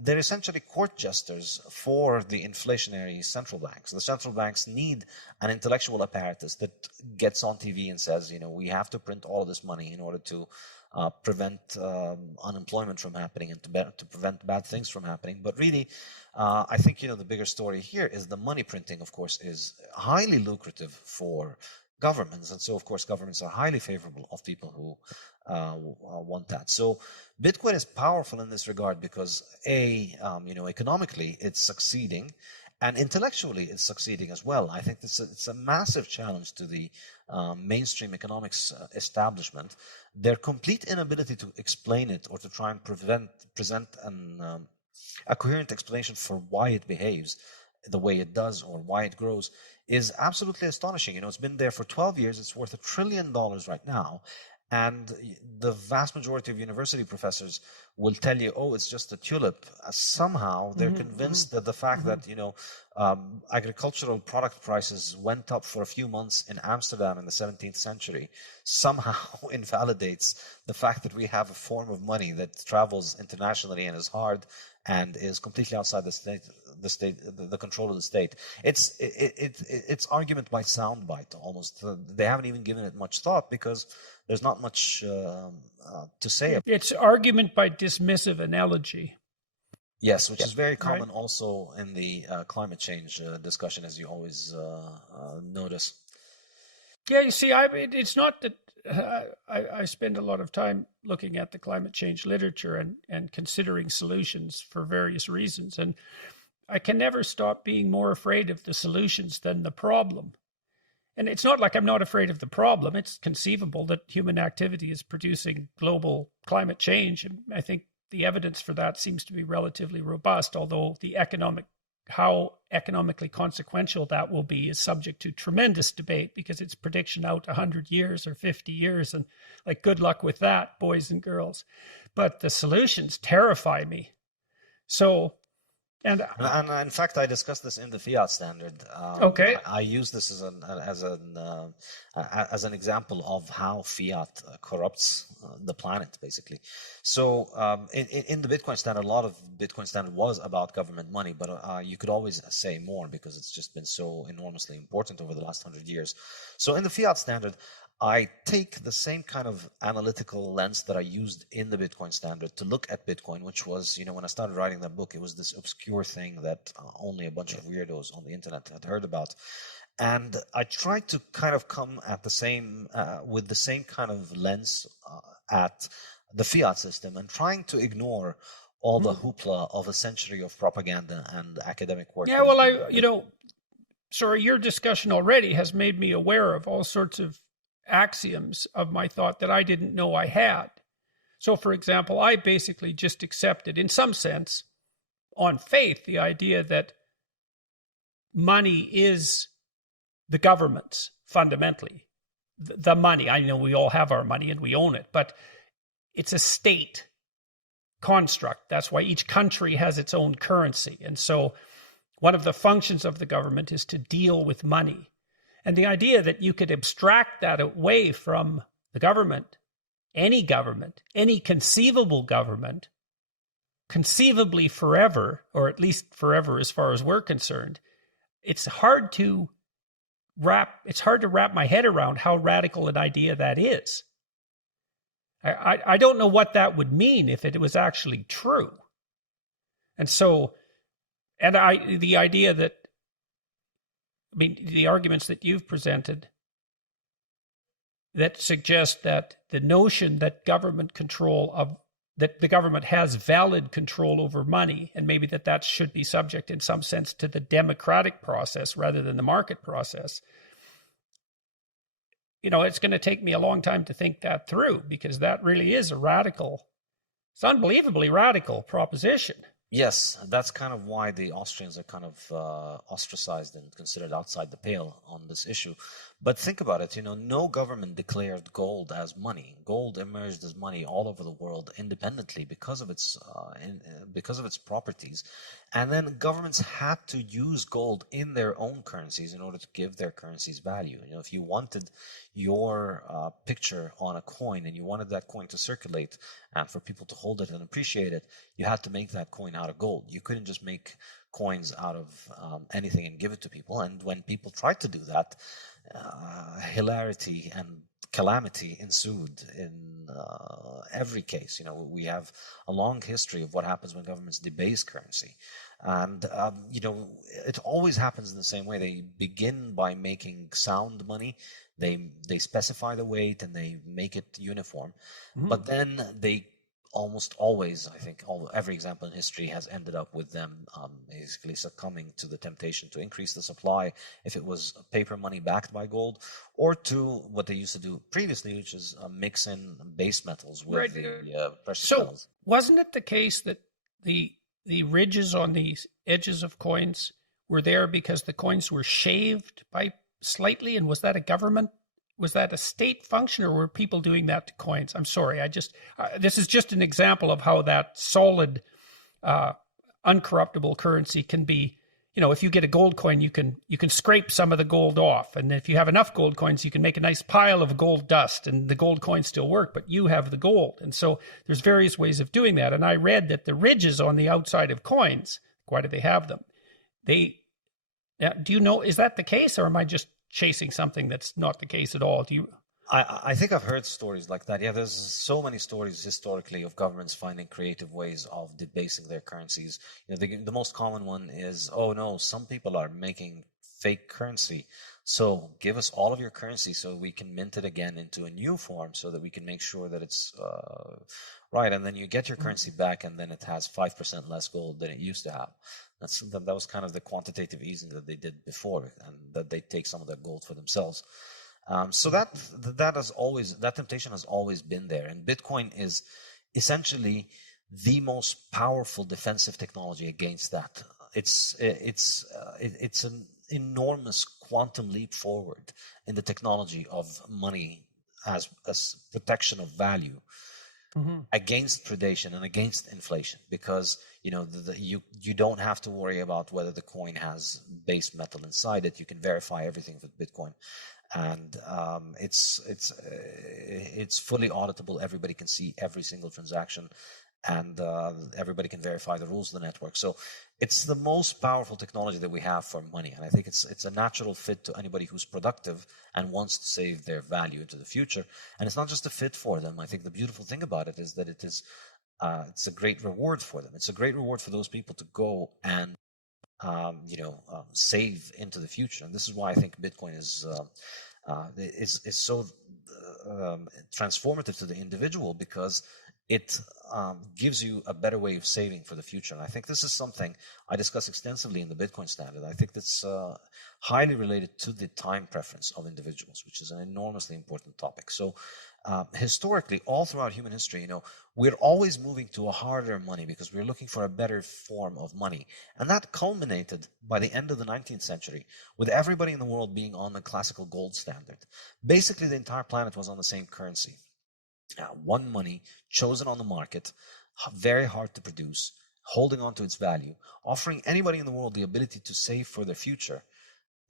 they're essentially court jesters for the inflationary central banks. The central banks need an intellectual apparatus that gets on TV and says, we have to print all of this money in order to prevent unemployment from happening and to prevent bad things from happening. But really, I think, the bigger story here is the money printing, of course, is highly lucrative for governments. And so, of course, governments are highly favorable of people who want that. So Bitcoin is powerful in this regard because economically it's succeeding, And intellectually, it's succeeding as well. I think it's a massive challenge to the mainstream economics establishment. Their complete inability to explain it or to try and present a coherent explanation for why it behaves the way it does or why it grows is absolutely astonishing. It's been there for 12 years. It's worth $1 trillion right now. And the vast majority of university professors will tell you, oh, it's just a tulip. Somehow they're convinced that the fact that, agricultural product prices went up for a few months in Amsterdam in the 17th century somehow invalidates the fact that we have a form of money that travels internationally and is hard and is completely outside the control of the state. It's argument by soundbite almost. They haven't even given it much thought because there's not much to say. It's argument by dismissive analogy. Yes, which is very common also in the climate change discussion, as you always notice. Yeah, you see, it's not that I spend a lot of time looking at the climate change literature and considering solutions for various reasons. And I can never stop being more afraid of the solutions than the problem. And it's not like I'm not afraid of the problem. It's conceivable that human activity is producing global climate change. And I think the evidence for that seems to be relatively robust, although how economically consequential that will be is subject to tremendous debate because it's prediction out 100 years or 50 years. And like, good luck with that, boys and girls. But the solutions terrify me. So, and in fact, I discussed this in the Fiat standard. Okay. I use this as an example of how Fiat corrupts the planet, basically. So in the Bitcoin standard, a lot of Bitcoin standard was about government money, but you could always say more because it's just been so enormously important over the last 100 years. So in the Fiat standard, I take the same kind of analytical lens that I used in the Bitcoin standard to look at Bitcoin, which was, when I started writing that book, it was this obscure thing that only a bunch of weirdos on the internet had heard about. And I tried to kind of come at the same, with the same kind of lens at the fiat system and trying to ignore all the hoopla of a century of propaganda and academic work. Yeah, well, sorry, your discussion already has made me aware of all sorts of axioms of my thought that I didn't know I had. So, for example, I basically just accepted, in some sense, on faith, the idea that money is the government's, fundamentally. The money. I know we all have our money and we own it, but it's a state construct. That's why each country has its own currency. And so one of the functions of the government is to deal with money. And the idea that you could abstract that away from the government, any conceivable government, conceivably forever, or at least forever as far as we're concerned, it's hard to wrap my head around how radical an idea that is. I don't know what that would mean if it was actually true. And so, the idea that, the arguments that you've presented that suggest that the notion that that the government has valid control over money, and maybe that should be subject in some sense to the democratic process rather than the market process. It's going to take me a long time to think that through because that really is it's unbelievably radical proposition. Yes, that's kind of why the Austrians are kind of ostracized and considered outside the pale on this issue. But think about it, no government declared gold as money. Gold emerged as money all over the world independently because of its properties. And then governments had to use gold in their own currencies in order to give their currencies value. If you wanted your picture on a coin and you wanted that coin to circulate and for people to hold it and appreciate it, you had to make that coin out of gold. You couldn't just make coins out of anything and give it to people. And when people tried to do that, hilarity and calamity ensued in every case. We have a long history of what happens when governments debase currency. And, it always happens in the same way. They begin by making sound money. They specify the weight and they make it uniform. Mm-hmm. But then they almost always, I think, every example in history has ended up with them basically succumbing to the temptation to increase the supply if it was paper money backed by gold, or to what they used to do previously, which is mix in base metals with the precious metals. So wasn't it the case that the ridges on the edges of coins were there because the coins were shaved by slightly? And was that a state function, or were people doing that to coins? I'm sorry, this is just an example of how that solid, uncorruptible currency can be. If you get a gold coin, you can scrape some of the gold off, and if you have enough gold coins, you can make a nice pile of gold dust, and the gold coins still work, but you have the gold. And so there's various ways of doing that. And I read that the ridges on the outside of coins, why do they have them? Do you know, is that the case, or am I just chasing something that's not the case at all? I think I've heard stories like that. Yeah, there's so many stories historically of governments finding creative ways of debasing their currencies. The most common one is, oh no, some people are making fake currency, so give us all of your currency so we can mint it again into a new form so that we can make sure that it's right. And then you get your currency back, and then it has 5% less gold than it used to have. That was kind of the quantitative easing that they did before, and that they take some of that gold for themselves. So that temptation has always been there, and Bitcoin is essentially the most powerful defensive technology against that. It's an enormous quantum leap forward in the technology of money as protection of value. Mm-hmm. Against predation and against inflation, because you don't have to worry about whether the coin has base metal inside it. You can verify everything with Bitcoin, and it's fully auditable. Everybody can see every single transaction, and everybody can verify the rules of the network. So it's the most powerful technology that we have for money, and I think it's a natural fit to anybody who's productive and wants to save their value into the future. And it's not just a fit for them. I think the beautiful thing about it is that it's a great reward for them. It's a great reward for those people to go and save into the future. And this is why I think Bitcoin is so transformative to the individual, because it gives you a better way of saving for the future. And I think this is something I discuss extensively in the Bitcoin Standard. I think that's highly related to the time preference of individuals, which is an enormously important topic. So historically, all throughout human history, we're always moving to a harder money because we're looking for a better form of money. And that culminated by the end of the 19th century with everybody in the world being on the classical gold standard. Basically, the entire planet was on the same currency. One money chosen on the market, very hard to produce, holding on to its value, offering anybody in the world the ability to save for their future,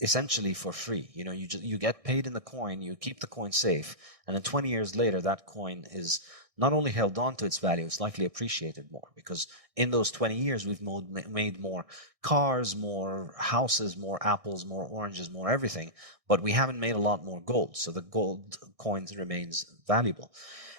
essentially for free. You get paid in the coin, you keep the coin safe, and then 20 years later, that coin is not only held on to its value, it's likely appreciated more, because in those 20 years, we've made more cars, more houses, more apples, more oranges, more everything, but we haven't made a lot more gold. So the gold coin remains valuable.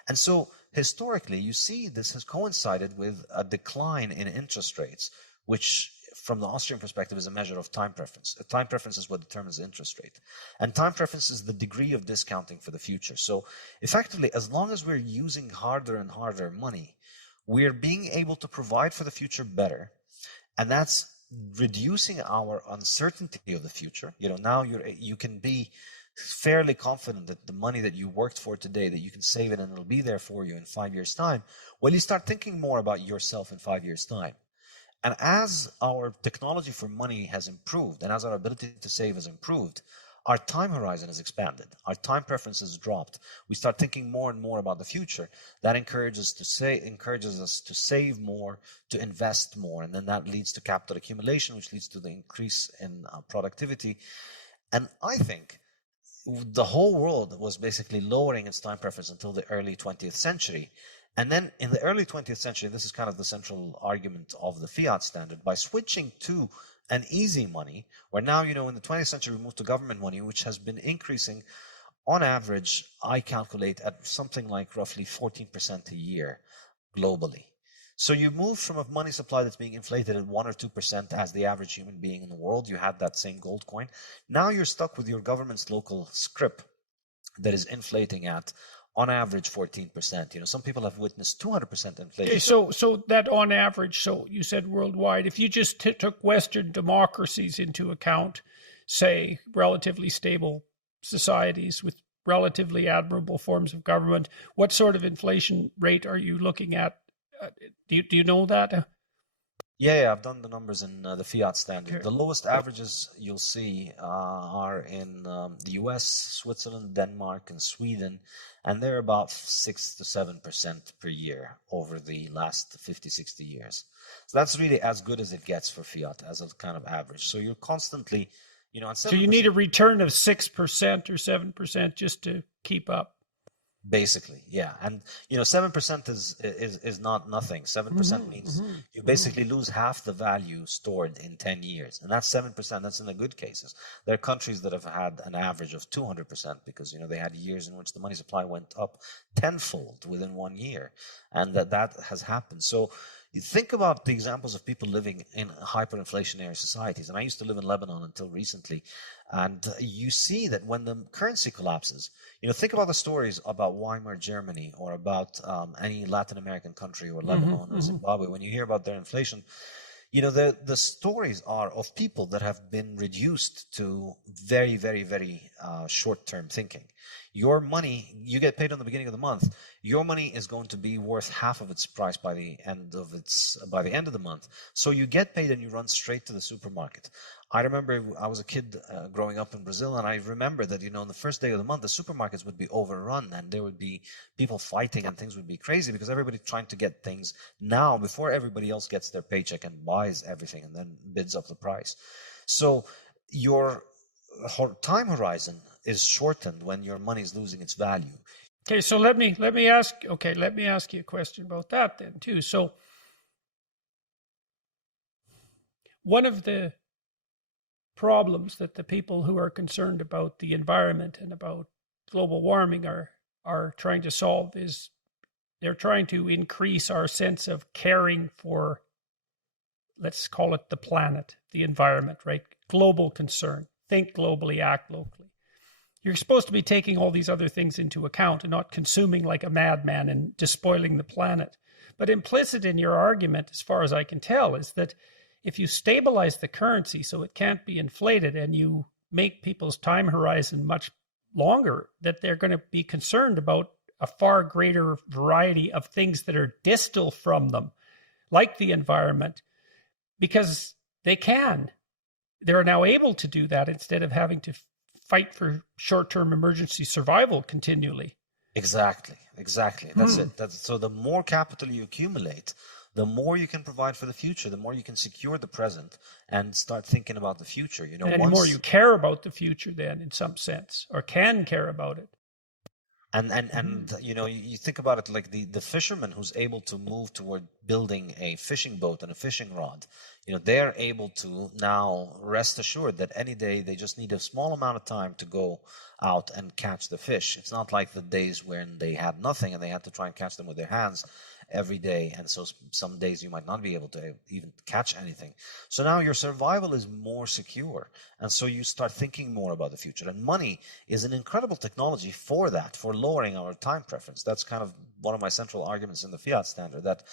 And so historically, you see this has coincided with a decline in interest rates, which from the Austrian perspective is a measure of time preference. Time preference is what determines the interest rate. And time preference is the degree of discounting for the future. So effectively, as long as we're using harder and harder money, we're being able to provide for the future better. And that's reducing our uncertainty of the future. Now you can be fairly confident that the money that you worked for today, that you can save it and it'll be there for you in 5 years' time. Well, you start thinking more about yourself in 5 years' time. And as our technology for money has improved, and as our ability to save has improved, our time horizon has expanded. Our time preference has dropped. We start thinking more and more about the future. That encourages us to save more, to invest more, and then that leads to capital accumulation, which leads to the increase in productivity. And I think the whole world was basically lowering its time preference until the early 20th century. And then in the early 20th century, this is kind of the central argument of the Fiat standard, by switching to an easy money, where now, in the 20th century, we moved to government money, which has been increasing on average, I calculate, at something like roughly 14% a year globally. So you move from a money supply that's being inflated at 1 or 2% as the average human being in the world. You had that same gold coin. Now you're stuck with your government's local scrip that is inflating at On average, 14%. Some people have witnessed 200% inflation. Okay, so that on average, so you said worldwide, if you just took Western democracies into account, say relatively stable societies with relatively admirable forms of government, what sort of inflation rate are you looking at? Do you know that? Yeah, I've done the numbers in the Fiat standard. Okay. The lowest averages you'll see are in the US, Switzerland, Denmark, and Sweden, and they're about 6 to 7% per year over the last 50, 60 years. So that's really as good as it gets for Fiat as a kind of average. So you're constantly, at 7%. So you need a return of 6% or 7% just to keep up. Basically, yeah, and 7% is not nothing. 7% means you basically lose half the value stored in 10 years, and that's 7%. That's in the good cases. There are countries that have had an average of 200% because they had years in which the money supply went up tenfold within 1 year, and that has happened. So you think about the examples of people living in hyperinflationary societies, and I used to live in Lebanon until recently, and you see that when the currency collapses, think about the stories about Weimar Germany or about any Latin American country or Lebanon or Zimbabwe. When you hear about their inflation, the stories are of people that have been reduced to very, very, very short-term thinking. Your money, you get paid on the beginning of the month. Your money is going to be worth half of its price by the end of the month. So you get paid and you run straight to the supermarket. I remember I was a kid growing up in Brazil, and I remember that, on the first day of the month, the supermarkets would be overrun and there would be people fighting and things would be crazy because everybody's trying to get things now before everybody else gets their paycheck and buys everything and then bids up the price. So your time horizon is shortened when your money is losing its value. Okay, so let me ask you a question about that then too. So one of the problems that the people who are concerned about the environment and about global warming are trying to solve is they're trying to increase our sense of caring for, let's call it the planet, the environment, right? Global concern. Think globally, act locally. You're supposed to be taking all these other things into account and not consuming like a madman and despoiling the planet. But implicit in your argument, as far as I can tell, is that if you stabilize the currency so it can't be inflated and you make people's time horizon much longer, that they're going to be concerned about a far greater variety of things that are distal from them, like the environment, because they're now able to do that instead of having to fight for short-term emergency survival continually. Exactly. That's it. So the more capital you accumulate, the more you can provide for the future, the more you can secure the present and start thinking about the future. And the more you care about the future then, in some sense, or can care about it. And you think about it like the fisherman who's able to move toward building a fishing boat and a fishing rod. They're able to now rest assured that any day they just need a small amount of time to go out and catch the fish. It's not like the days when they had nothing and they had to try and catch them with their hands every day, and so some days you might not be able to even catch anything. So now your survival is more secure, and so you start thinking more about the future. And money is an incredible technology for that, for lowering our time preference. That's kind of one of my central arguments in the Fiat standard, that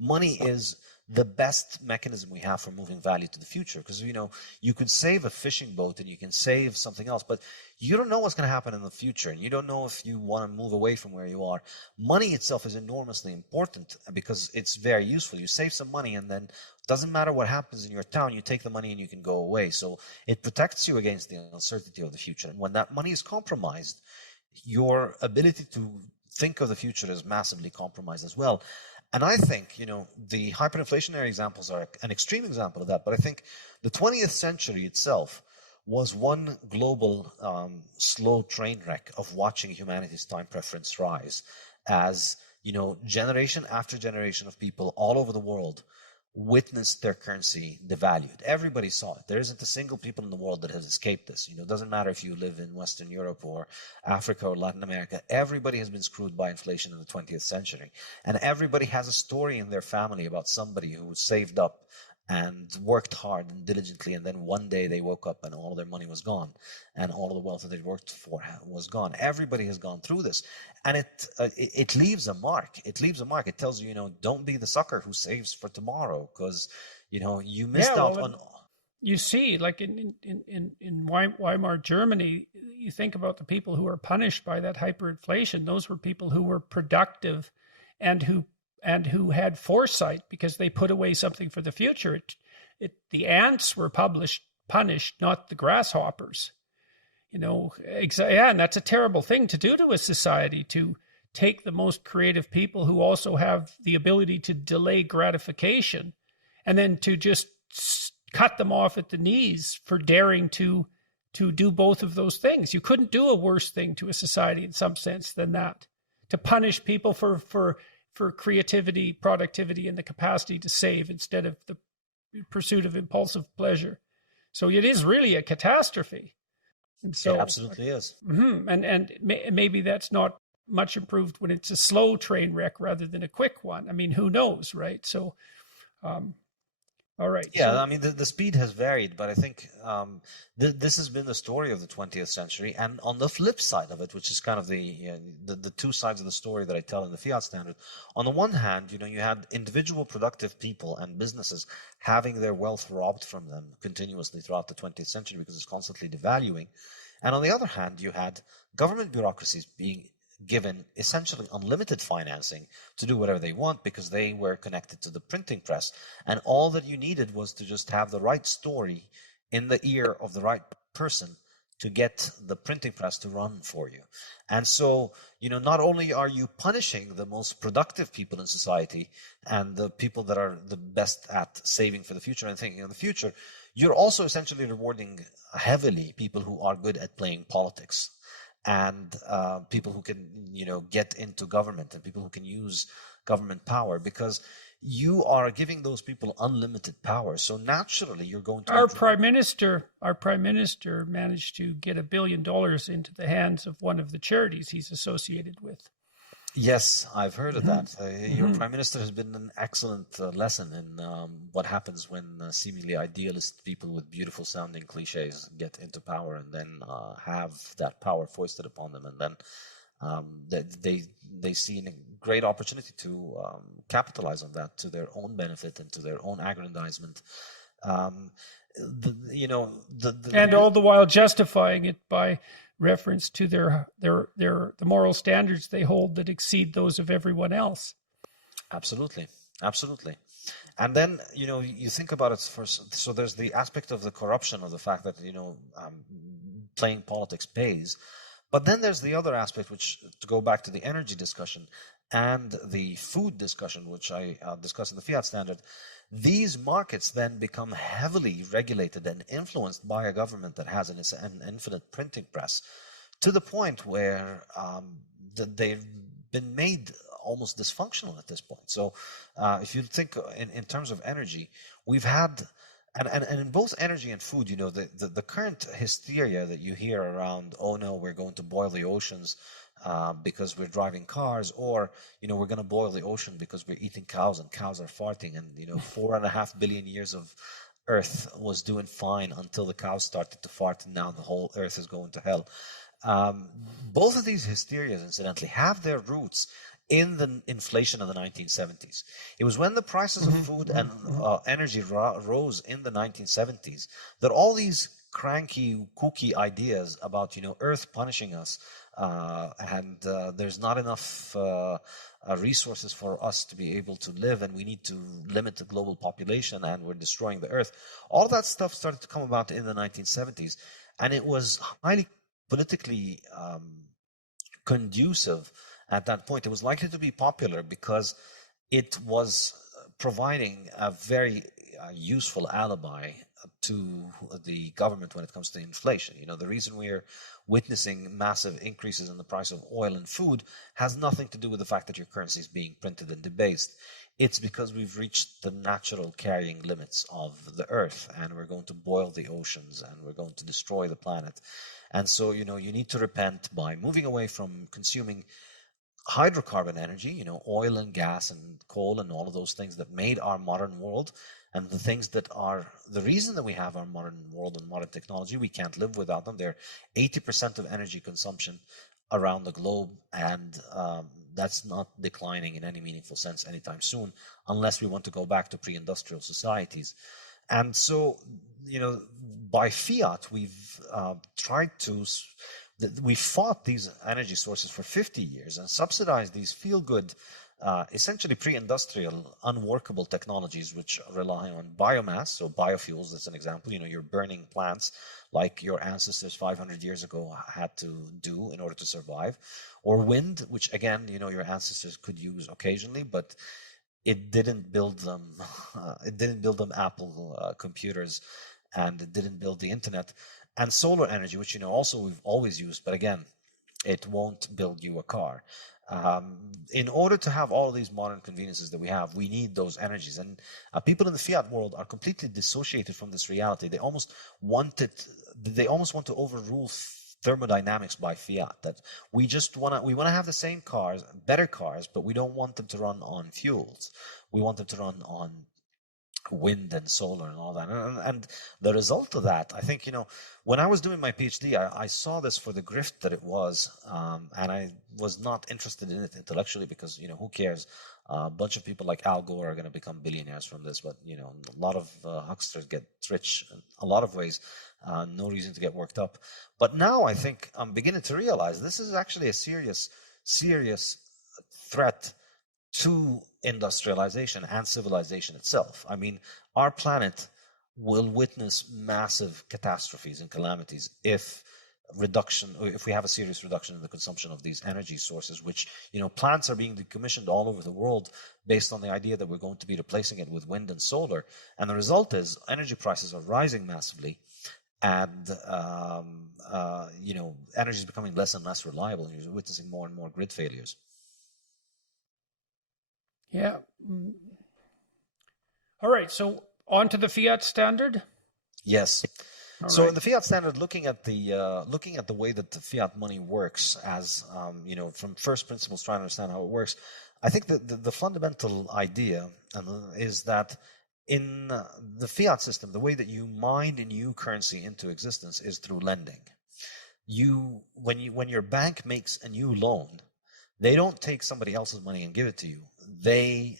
money is the best mechanism we have for moving value to the future. Because, you could save a fishing boat and you can save something else, but you don't know what's going to happen in the future. And you don't know if you want to move away from where you are. Money itself is enormously important because it's very useful. You save some money and then it doesn't matter what happens in your town, you take the money and you can go away. So it protects you against the uncertainty of the future. And when that money is compromised, your ability to think of the future is massively compromised as well. And I think, the hyperinflationary examples are an extreme example of that. But I think the 20th century itself was one global slow train wreck of watching humanity's time preference rise as, generation after generation of people all over the world witnessed their currency devalued. Everybody saw it. There isn't a single people in the world that has escaped this. It doesn't matter if you live in Western Europe or Africa or Latin America. Everybody has been screwed by inflation in the 20th century. And everybody has a story in their family about somebody who saved up and worked hard and diligently, and then one day they woke up and all of their money was gone, and all of the wealth that they worked for was gone. Everybody has gone through this, and it leaves a mark. It leaves a mark. It tells you, don't be the sucker who saves for tomorrow, because you missed out on. You see, like in Weimar Germany, you think about the people who were punished by that hyperinflation. Those were people who were productive and who had foresight, because they put away something for the future. The ants were punished, not the grasshoppers. And that's a terrible thing to do to a society, to take the most creative people who also have the ability to delay gratification, and then to just cut them off at the knees for daring to do both of those things. You couldn't do a worse thing to a society in some sense than that, to punish people for creativity, productivity, and the capacity to save instead of the pursuit of impulsive pleasure. So it is really a catastrophe. And so it absolutely is. And maybe that's not much improved when it's a slow train wreck rather than a quick one. I mean, who knows, right? So, all right. Yeah, so, I mean, the speed has varied, but I think this has been the story of the 20th century. And on the flip side of it, which is kind of the two sides of the story that I tell in the Fiat Standard, on the one hand, you had individual productive people and businesses having their wealth robbed from them continuously throughout the 20th century because it's constantly devaluing. And on the other hand, you had government bureaucracies being given essentially unlimited financing to do whatever they want because they were connected to the printing press. And all that you needed was to just have the right story in the ear of the right person to get the printing press to run for you. And so, not only are you punishing the most productive people in society and the people that are the best at saving for the future and thinking of the future, you're also essentially rewarding heavily people who are good at playing politics, and people who can, get into government, and people who can use government power, because you are giving those people unlimited power. So naturally, you're going to. Our prime minister managed to get $1 billion into the hands of one of the charities he's associated with. Yes, I've heard of that. Your prime minister has been an excellent lesson in what happens when seemingly idealist people with beautiful sounding cliches get into power and then have that power foisted upon them, and then they see a great opportunity to capitalize on that to their own benefit and to their own aggrandizement. And all the while justifying it by reference to the moral standards they hold that exceed those of everyone else. Absolutely. And then, you think about it first. So there's the aspect of the corruption, of the fact that, playing politics pays. But then there's the other aspect, which, to go back to the energy discussion and the food discussion, which I discussed in the Fiat Standard, these markets then become heavily regulated and influenced by a government that has an infinite printing press, to the point where they've been made almost dysfunctional at this point. So if you think in terms of energy, we've had, and in both energy and food, the current hysteria that you hear around, oh no, we're going to boil the oceans because we're driving cars, or we're going to boil the ocean because we're eating cows and cows are farting, and 4.5 billion years of Earth was doing fine until the cows started to fart, and now the whole Earth is going to hell. Both of these hysterias, incidentally, have their roots in the inflation of the 1970s. It was when the prices of food and energy rose in the 1970s that all these cranky, kooky ideas about Earth punishing us, and there's not enough resources for us to be able to live, and we need to limit the global population, and we're destroying the Earth. All that stuff started to come about in the 1970s, and it was highly politically conducive at that point. It was likely to be popular because it was providing a very useful alibi to the government when it comes to inflation. The reason we're witnessing massive increases in the price of oil and food has nothing to do with the fact that your currency is being printed and debased. It's because we've reached the natural carrying limits of the Earth, and we're going to boil the oceans, and we're going to destroy the planet. And so, you need to repent by moving away from consuming hydrocarbon energy, oil and gas and coal and all of those things that made our modern world, and the things that are the reason that we have our modern world and modern technology. We can't live without them. They're 80% of energy consumption around the globe, and that's not declining in any meaningful sense anytime soon, unless we want to go back to pre-industrial societies. And so, by fiat, we've we fought these energy sources for 50 years and subsidized these feel-good, essentially pre-industrial, unworkable technologies which rely on biomass. So biofuels, that's an example. You're burning plants like your ancestors 500 years ago had to do in order to survive. Or wind, which again, your ancestors could use occasionally, but it didn't build them. It didn't build them Apple computers, and it didn't build the internet. And solar energy, which also we've always used, but again, it won't build you a car. In order to have all of these modern conveniences that we have, we need those energies. And people in the fiat world are completely dissociated from this reality. They almost want to overrule thermodynamics by fiat. That we want to have the same cars, better cars, but we don't want them to run on fuels. We want them to run on wind and solar and all that. And the result of that, I think, when I was doing my PhD, I saw this for the grift that it was, and I was not interested in it intellectually because, who cares? A bunch of people like Al Gore are going to become billionaires from this, but, a lot of hucksters get rich in a lot of ways. No reason to get worked up. But now I think I'm beginning to realize this is actually a serious threat to industrialization and civilization itself. I mean, our planet will witness massive catastrophes and calamities if we have a serious reduction in the consumption of these energy sources, which, plants are being decommissioned all over the world based on the idea that we're going to be replacing it with wind and solar. And the result is energy prices are rising massively, and energy is becoming less and less reliable, and you're witnessing more and more grid failures. Yeah. All right. So on to the fiat standard. Yes. All so right. in the fiat standard, looking at the way that the fiat money works, as from first principles, trying to understand how it works, I think that the fundamental idea is that in the fiat system, the way that you mine a new currency into existence is through lending. When your bank makes a new loan, they don't take somebody else's money and give it to you. They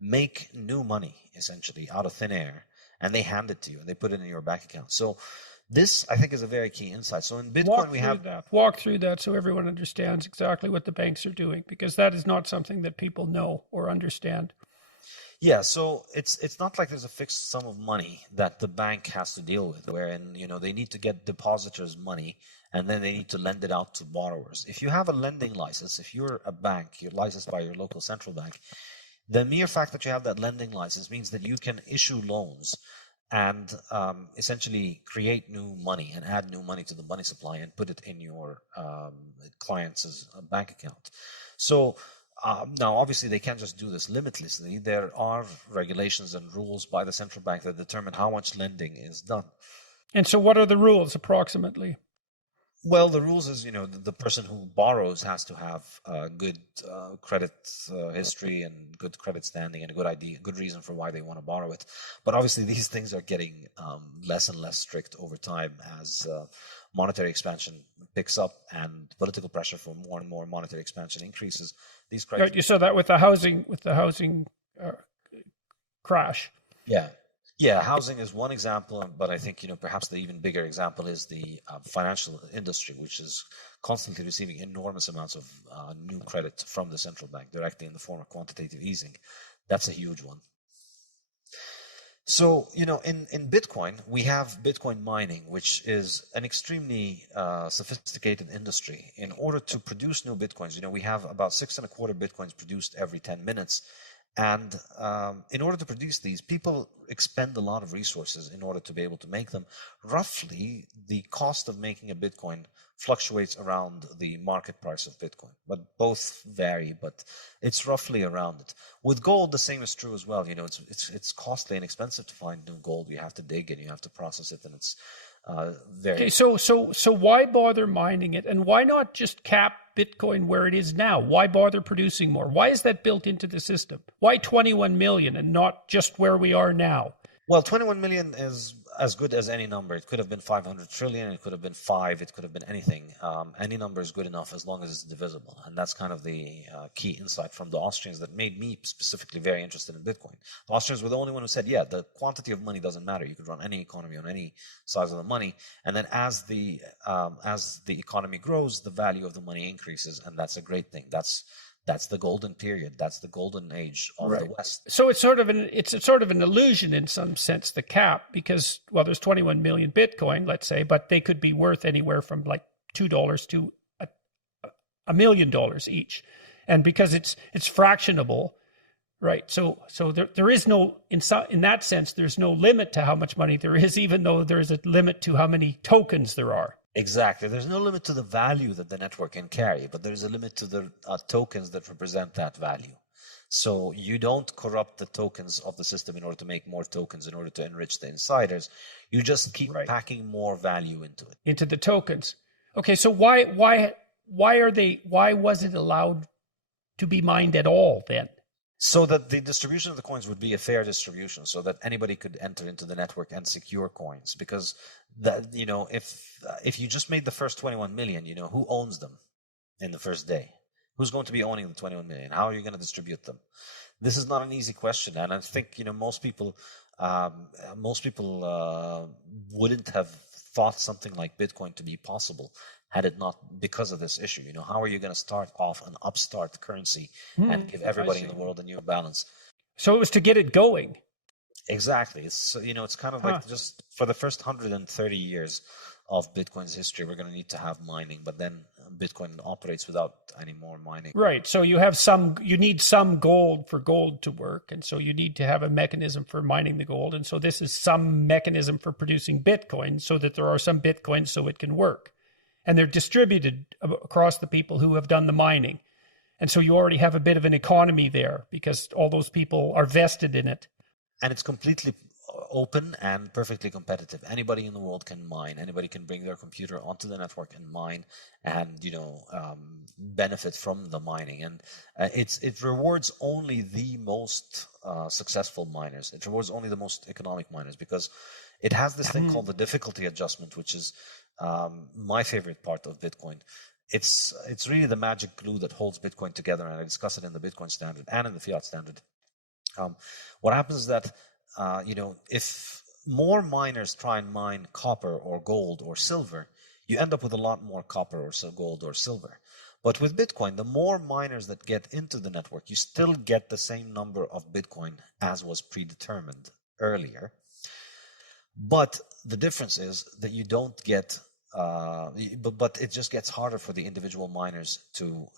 make new money, essentially, out of thin air, and they hand it to you, and they put it in your bank account. So this, I think, is a very key insight. So in Bitcoin, Walk through that so everyone understands exactly what the banks are doing, because that is not something that people know or understand. Yeah, so it's not like there's a fixed sum of money that the bank has to deal with, wherein they need to get depositors' money and then they need to lend it out to borrowers. If you have a lending license, if you're a bank, you're licensed by your local central bank, the mere fact that you have that lending license means that you can issue loans and essentially create new money and add new money to the money supply and put it in your client's bank account. So now, obviously, they can't just do this limitlessly. There are regulations and rules by the central bank that determine how much lending is done. And so what are the rules approximately? Well, the rules is, the person who borrows has to have good credit history and good credit standing and a good reason for why they want to borrow it. But obviously, these things are getting less and less strict over time as monetary expansion picks up and political pressure for more and more monetary expansion increases. These criteria. Right, you saw that with the housing crash. Yeah, housing is one example, but I think perhaps the even bigger example is the financial industry, which is constantly receiving enormous amounts of new credit from the central bank directly in the form of quantitative easing. That's a huge one. So in Bitcoin, we have Bitcoin mining, which is an extremely sophisticated industry. In order to produce new Bitcoins, we have about 6.25 Bitcoins produced every 10 minutes. And in order to produce these, people expend a lot of resources in order to be able to make them. Roughly, the cost of making a Bitcoin fluctuates around the market price of Bitcoin, but both vary, but it's roughly around it. With gold, the same is true as well. It's costly and expensive to find new gold. You have to dig and you have to process it, and it's very... Okay, so why bother mining it, and why not just cap Bitcoin where it is now? Why bother producing more? Why is that built into the system? Why 21 million and not just where we are now? Well, 21 million is as good as any number. It could have been 500 trillion, it could have been five, it could have been anything. Any number is good enough as long as it's divisible. And that's kind of the key insight from the Austrians that made me specifically very interested in Bitcoin. The Austrians were the only one who said, yeah, the quantity of money doesn't matter. You could run any economy on any size of the money. And then as the economy grows, the value of the money increases. And that's a great thing. That's the golden period. That's the golden age of the West. So it's sort of an illusion in some sense, the cap, because, well, there's 21 million Bitcoin, let's say, but they could be worth anywhere from like $2 to $1 million each. And because it's fractionable, right? So there is no, in that sense, there's no limit to how much money there is, even though there's a limit to how many tokens there are. Exactly. There's no limit to the value that the network can carry, but there's a limit to the tokens that represent that value. So you don't corrupt the tokens of the system in order to make more tokens, in order to enrich the insiders. You just keep packing more value into it. Into the tokens. Okay, so why was it allowed to be mined at all then? So that the distribution of the coins would be a fair distribution, so that anybody could enter into the network and secure coins. Because that, if you just made the first 21 million, who owns them in the first day? Who's going to be owning the 21 million? How are you going to distribute them? This is not an easy question, and I think most people wouldn't have thought something like Bitcoin to be possible had it not because of this issue. How are you going to start off an upstart currency and give everybody in the world a new balance? So it was to get it going. Exactly. It's it's kind of like just for the first 130 years of Bitcoin's history, we're going to need to have mining, but then Bitcoin operates without any more mining. Right. So you need some gold for gold to work, and so you need to have a mechanism for mining the gold, and so this is some mechanism for producing Bitcoin, so that there are some Bitcoins so it can work. And they're distributed across the people who have done the mining. And so you already have a bit of an economy there because all those people are vested in it. And it's completely open and perfectly competitive. Anybody in the world can mine. Anybody can bring their computer onto the network and mine and, benefit from the mining. And it rewards only the most successful miners. It rewards only the most economic miners because it has this thing called the difficulty adjustment, which is my favorite part of Bitcoin. It's really the magic glue that holds Bitcoin together, and I discuss it in the Bitcoin standard and in the Fiat standard. What happens is that if more miners try and mine copper or gold or silver, you end up with a lot more copper or gold or silver. But with Bitcoin, the more miners that get into the network, you still get the same number of Bitcoin as was predetermined earlier. But the difference is that you don't get, but it just gets harder for the individual miners to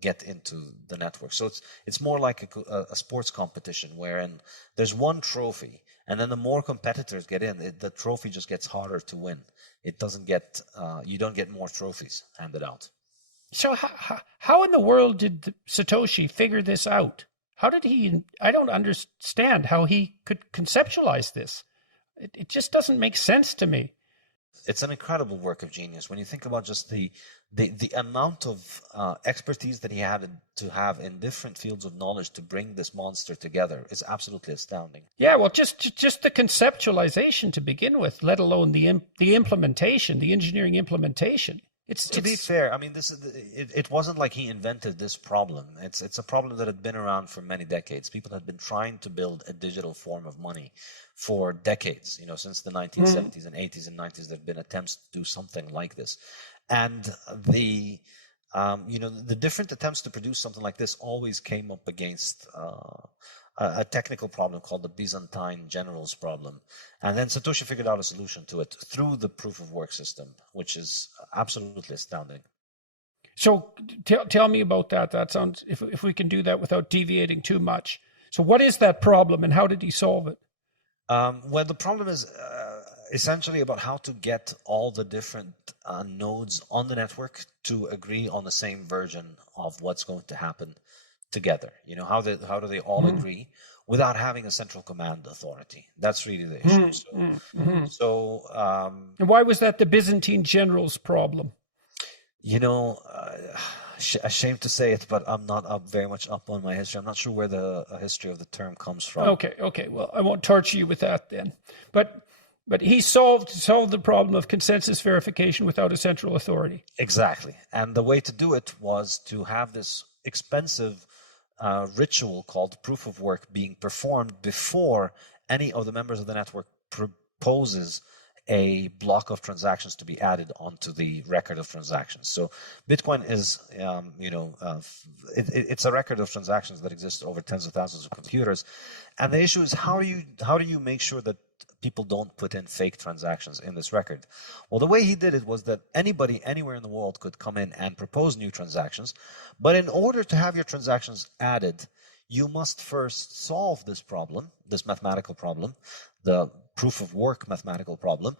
get into the network. So it's more like a sports competition wherein there's one trophy, and then the more competitors get in, the trophy just gets harder to win. It doesn't get, you don't get more trophies handed out. So how in the world did Satoshi figure this out? How did he? I don't understand how he could conceptualize this. It just doesn't make sense to me. It's an incredible work of genius when you think about just the amount of expertise that he had to have in different fields of knowledge to bring this monster together is absolutely astounding. Yeah, well, just the conceptualization to begin with, let alone the implementation, the engineering implementation. To be fair, I mean, it wasn't like he invented this problem. It's a problem that had been around for many decades. People had been trying to build a digital form of money for decades. Since the 1970s and 80s and 90s, there have been attempts to do something like this. And the different attempts to produce something like this always came up against a technical problem called the Byzantine generals problem. And then Satoshi figured out a solution to it through the proof of work system, which is absolutely astounding. So tell me about that. That sounds, if we can do that without deviating too much. So what is that problem and how did he solve it? Well, the problem is essentially about how to get all the different nodes on the network to agree on the same version of what's going to happen together. How do they all agree without having a central command authority? That's really the issue. And why was that the Byzantine generals' problem? ashamed to say it, but I'm not very much up on my history. I'm not sure where the history of the term comes from. Okay. Well, I won't torture you with that then. But he solved the problem of consensus verification without a central authority. Exactly. And the way to do it was to have this expensive ritual called proof of work being performed before any of the members of the network proposes a block of transactions to be added onto the record of transactions. So Bitcoin is, it's a record of transactions that exists over tens of thousands of computers. And the issue is how do you make sure that people don't put in fake transactions in this record? Well, the way he did it was that anybody anywhere in the world could come in and propose new transactions. But in order to have your transactions added, you must first solve this problem, this mathematical problem, the proof of work mathematical problem.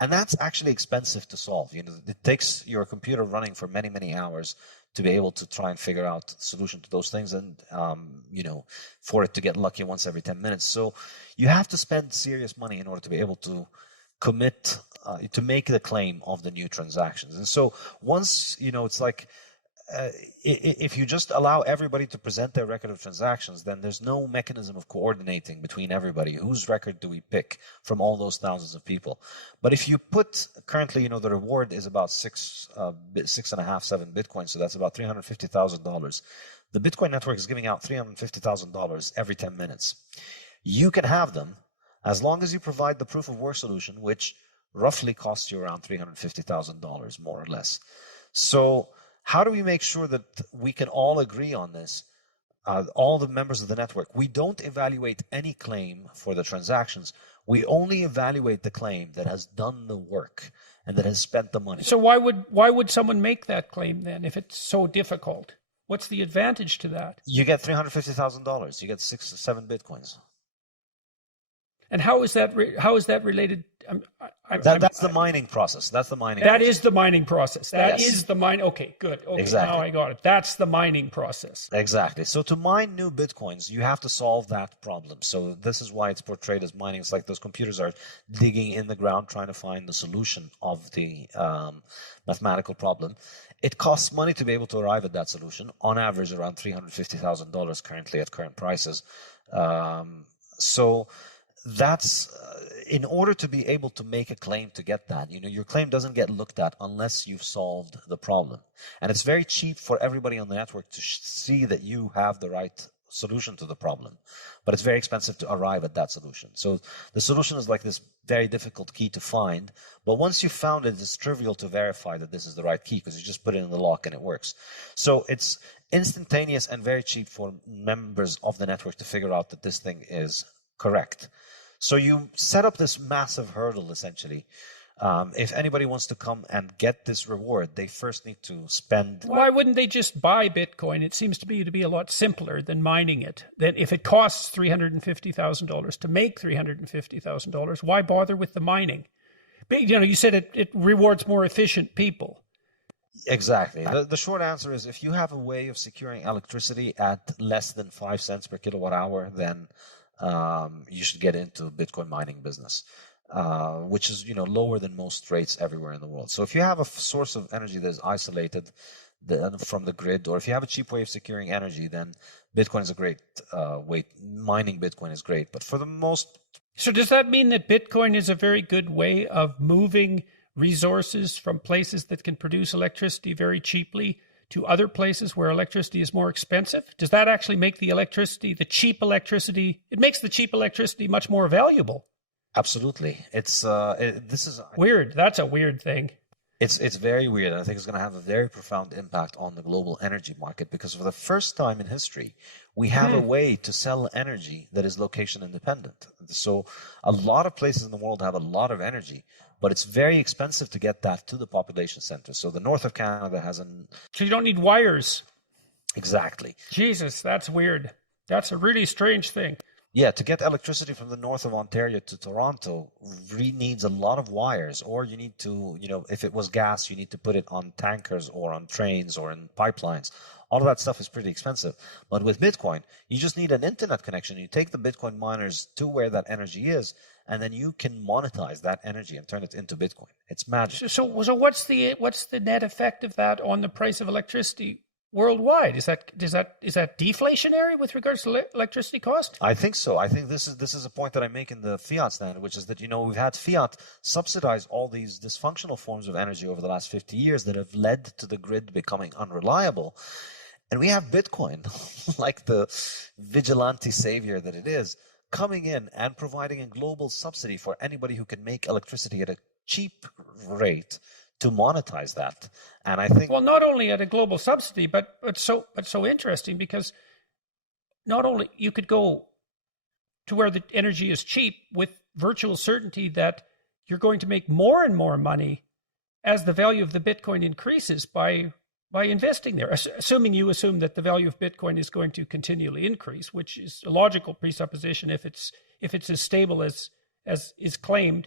And that's actually expensive to solve. It takes your computer running for many, many hours to be able to try and figure out the solution to those things, and for it to get lucky once every 10 minutes. So you have to spend serious money in order to be able to commit to make the claim of the new transactions. And so once it's like if you just allow everybody to present their record of transactions, then there's no mechanism of coordinating between everybody. Whose record do we pick from all those thousands of people? But if you put currently, the reward is about 6.5, 7 Bitcoin, so that's about $350,000. The Bitcoin network is giving out $350,000 every 10 minutes. You can have them as long as you provide the proof of work solution, which roughly costs you around $350,000, more or less. So how do we make sure that we can all agree on this? All the members of the network, we don't evaluate any claim for the transactions. We only evaluate the claim that has done the work and that has spent the money. So why would someone make that claim then if it's so difficult? What's the advantage to that? You get $350,000. You get 6 or 7 Bitcoins. And how is that related? That's the mining process. That's the mining. That is the mining process. That is the mine. Okay, good. Okay, exactly. Now I got it. That's the mining process. Exactly. So to mine new Bitcoins, you have to solve that problem. So this is why it's portrayed as mining. It's like those computers are digging in the ground trying to find the solution of the mathematical problem. It costs money to be able to arrive at that solution. On average, around $350,000 currently at current prices. So that's in order to be able to make a claim to get that, your claim doesn't get looked at unless you've solved the problem. And it's very cheap for everybody on the network to see that you have the right solution to the problem, but it's very expensive to arrive at that solution. So the solution is like this very difficult key to find, but once you've found it, it's trivial to verify that this is the right key because you just put it in the lock and it works. So it's instantaneous and very cheap for members of the network to figure out that this thing is correct. So you set up this massive hurdle, essentially. If anybody wants to come and get this reward, they first need to spend... Why wouldn't they just buy Bitcoin? It seems to me to be a lot simpler than mining it. Then if it costs $350,000 to make $350,000, why bother with the mining? But, you said it rewards more efficient people. Exactly. The short answer is if you have a way of securing electricity at less than 5 cents per kilowatt hour, then you should get into Bitcoin mining business, which is lower than most rates everywhere in the world. So if you have a source of energy that is isolated from the grid, or if you have a cheap way of securing energy, then Bitcoin is a great way. Mining Bitcoin is great, but for the most... So does that mean that Bitcoin is a very good way of moving resources from places that can produce electricity very cheaply to other places where electricity is more expensive? Does that actually make the cheap electricity, it makes the cheap electricity much more valuable? Absolutely. This is weird. That's a weird thing. It's very weird. I think it's going to have a very profound impact on the global energy market because for the first time in history, we have a way to sell energy that is location independent. So a lot of places in the world have a lot of energy, but it's very expensive to get that to the population center. So the north of Canada has So you don't need wires. Exactly. Jesus, that's weird. That's a really strange thing. Yeah, to get electricity from the north of Ontario to Toronto needs a lot of wires, or you need to, if it was gas, you need to put it on tankers or on trains or in pipelines. All of that stuff is pretty expensive. But with Bitcoin, you just need an internet connection. You take the Bitcoin miners to where that energy is, and then you can monetize that energy and turn it into Bitcoin. It's magic. So what's the net effect of that on the price of electricity? worldwide. Is that deflationary with regards to electricity cost? I think so. I think this is a point that I make in the Fiat standard, which is that we've had Fiat subsidize all these dysfunctional forms of energy over the last 50 years that have led to the grid becoming unreliable. And we have Bitcoin, like the vigilante savior that it is, coming in and providing a global subsidy for anybody who can make electricity at a cheap rate to monetize that. And I think, well, not only at a global subsidy, but so interesting, because not only you could go to where the energy is cheap with virtual certainty that you're going to make more and more money as the value of the Bitcoin increases by investing there, assuming that the value of Bitcoin is going to continually increase, which is a logical presupposition if it's as stable as is claimed,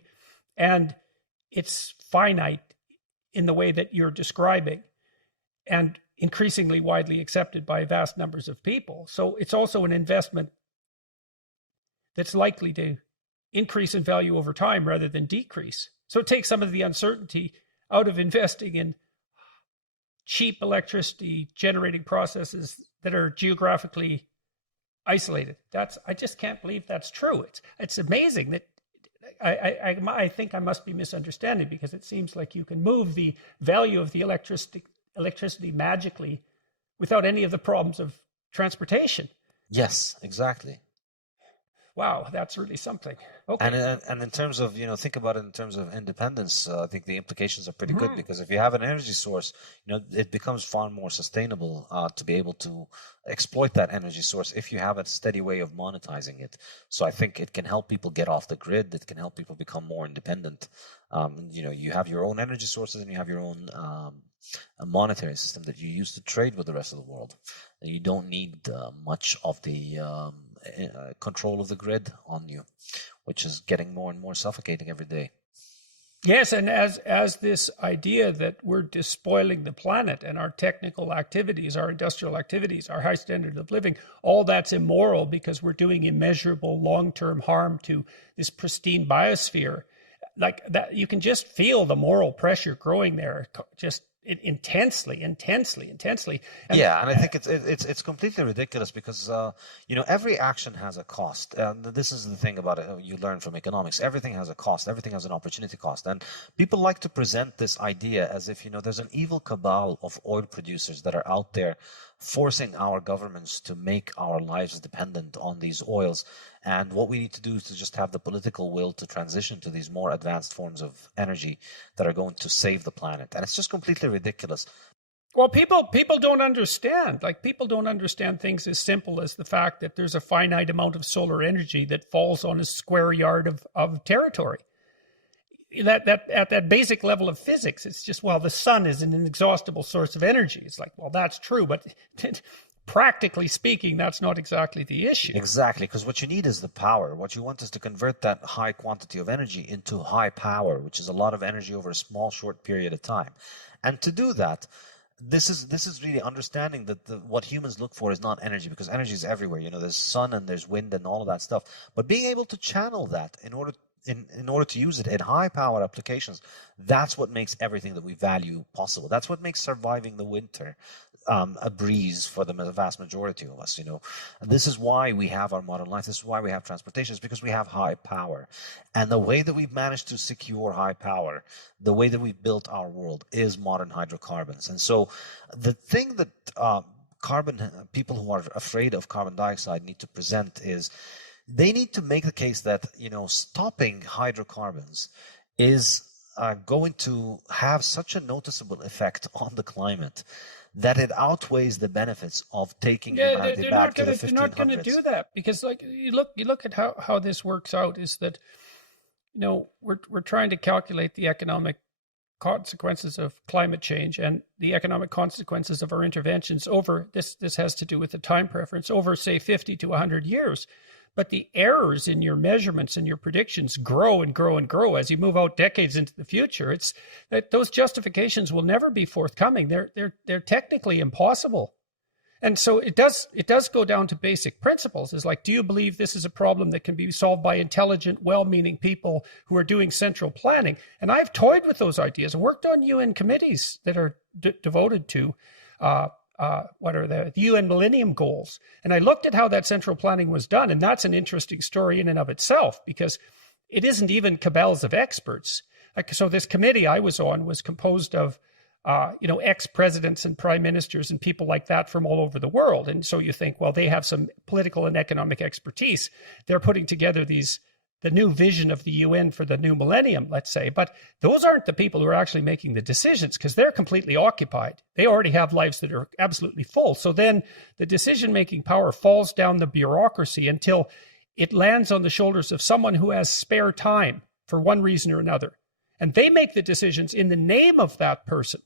and it's finite in the way that you're describing, and increasingly widely accepted by vast numbers of people. So it's also an investment that's likely to increase in value over time rather than decrease. So it takes some of the uncertainty out of investing in cheap electricity generating processes that are geographically isolated. I just can't believe that's true. It's amazing that I think I must be misunderstanding, because it seems like you can move the value of the electricity magically without any of the problems of transportation. yes, exactly. Wow, that's really something. Okay. And in terms of, think about it in terms of independence, I think the implications are pretty good, because if you have an energy source, it becomes far more sustainable to be able to exploit that energy source if you have a steady way of monetizing it. So I think it can help people get off the grid. It can help people become more independent. You have your own energy sources, and you have your own a monetary system that you use to trade with the rest of the world. And you don't need much of the control of the grid on you, which is getting more and more suffocating every day. Yes, and as this idea that we're despoiling the planet, and our technical activities, our industrial activities, our high standard of living, all that's immoral because we're doing immeasurable long-term harm to this pristine biosphere. Like that, you can just feel the moral pressure growing there, just intensely. And Yeah, and I think it's completely ridiculous, because every action has a cost, and this is the thing about it. You learn from economics. Everything has a cost. Everything has an opportunity cost, and people like to present this idea as if there's an evil cabal of oil producers that are out there forcing our governments to make our lives dependent on these oils. And what we need to do is to just have the political will to transition to these more advanced forms of energy that are going to save the planet. And it's just completely ridiculous. Well, people don't understand. Like, people don't understand things as simple as the fact that there's a finite amount of solar energy that falls on a square yard of territory. That at that basic level of physics, it's just, well, the sun is an inexhaustible source of energy. It's like, well, that's true, but practically speaking, that's not exactly the issue. Exactly, because what you need is the power. What you want is to convert that high quantity of energy into high power, which is a lot of energy over a small, short period of time. And to do that, this is really understanding that what humans look for is not energy, because energy is everywhere. There's sun and there's wind and all of that stuff. But being able to channel that in order to use it in high power applications, that's what makes everything that we value possible. That's what makes surviving the winter a breeze for the vast majority of us. This is why we have our modern life. This is why we have transportation, is because we have high power. And the way that we've managed to secure high power, the way that we've built our world, is modern hydrocarbons. And so the thing that people who are afraid of carbon dioxide need to present is, they need to make the case that stopping hydrocarbons is going to have such a noticeable effect on the the that it outweighs the benefits of taking humanity back to the 1500s. They're not going to do that, because, like, you look at how this works out, is that we're trying to calculate the economic consequences of climate change and the economic consequences of our interventions over this has to do with the time preference over, say, 50 to 100 years. But the errors in your measurements and your predictions grow and grow and grow as you move out decades into the future. It's that those justifications will never be forthcoming. They're technically impossible. And so it does go down to basic principles. It's like, do you believe this is a problem that can be solved by intelligent, well-meaning people who are doing central planning? And I've toyed with those ideas and worked on UN committees that are devoted to what are the UN Millennium Goals. And I looked at how that central planning was done. And that's an interesting story in and of itself, because it isn't even cabals of experts. So this committee I was on was composed of, ex-presidents and prime ministers and people like that from all over the world. And so you think, well, they have some political and economic expertise. They're putting together the new vision of the UN for the new millennium, let's say. But those aren't the people who are actually making the decisions, because they're completely occupied. They already have lives that are absolutely full. So then the decision-making power falls down the bureaucracy until it lands on the shoulders of someone who has spare time for one reason or another. And they make the decisions in the name of that person.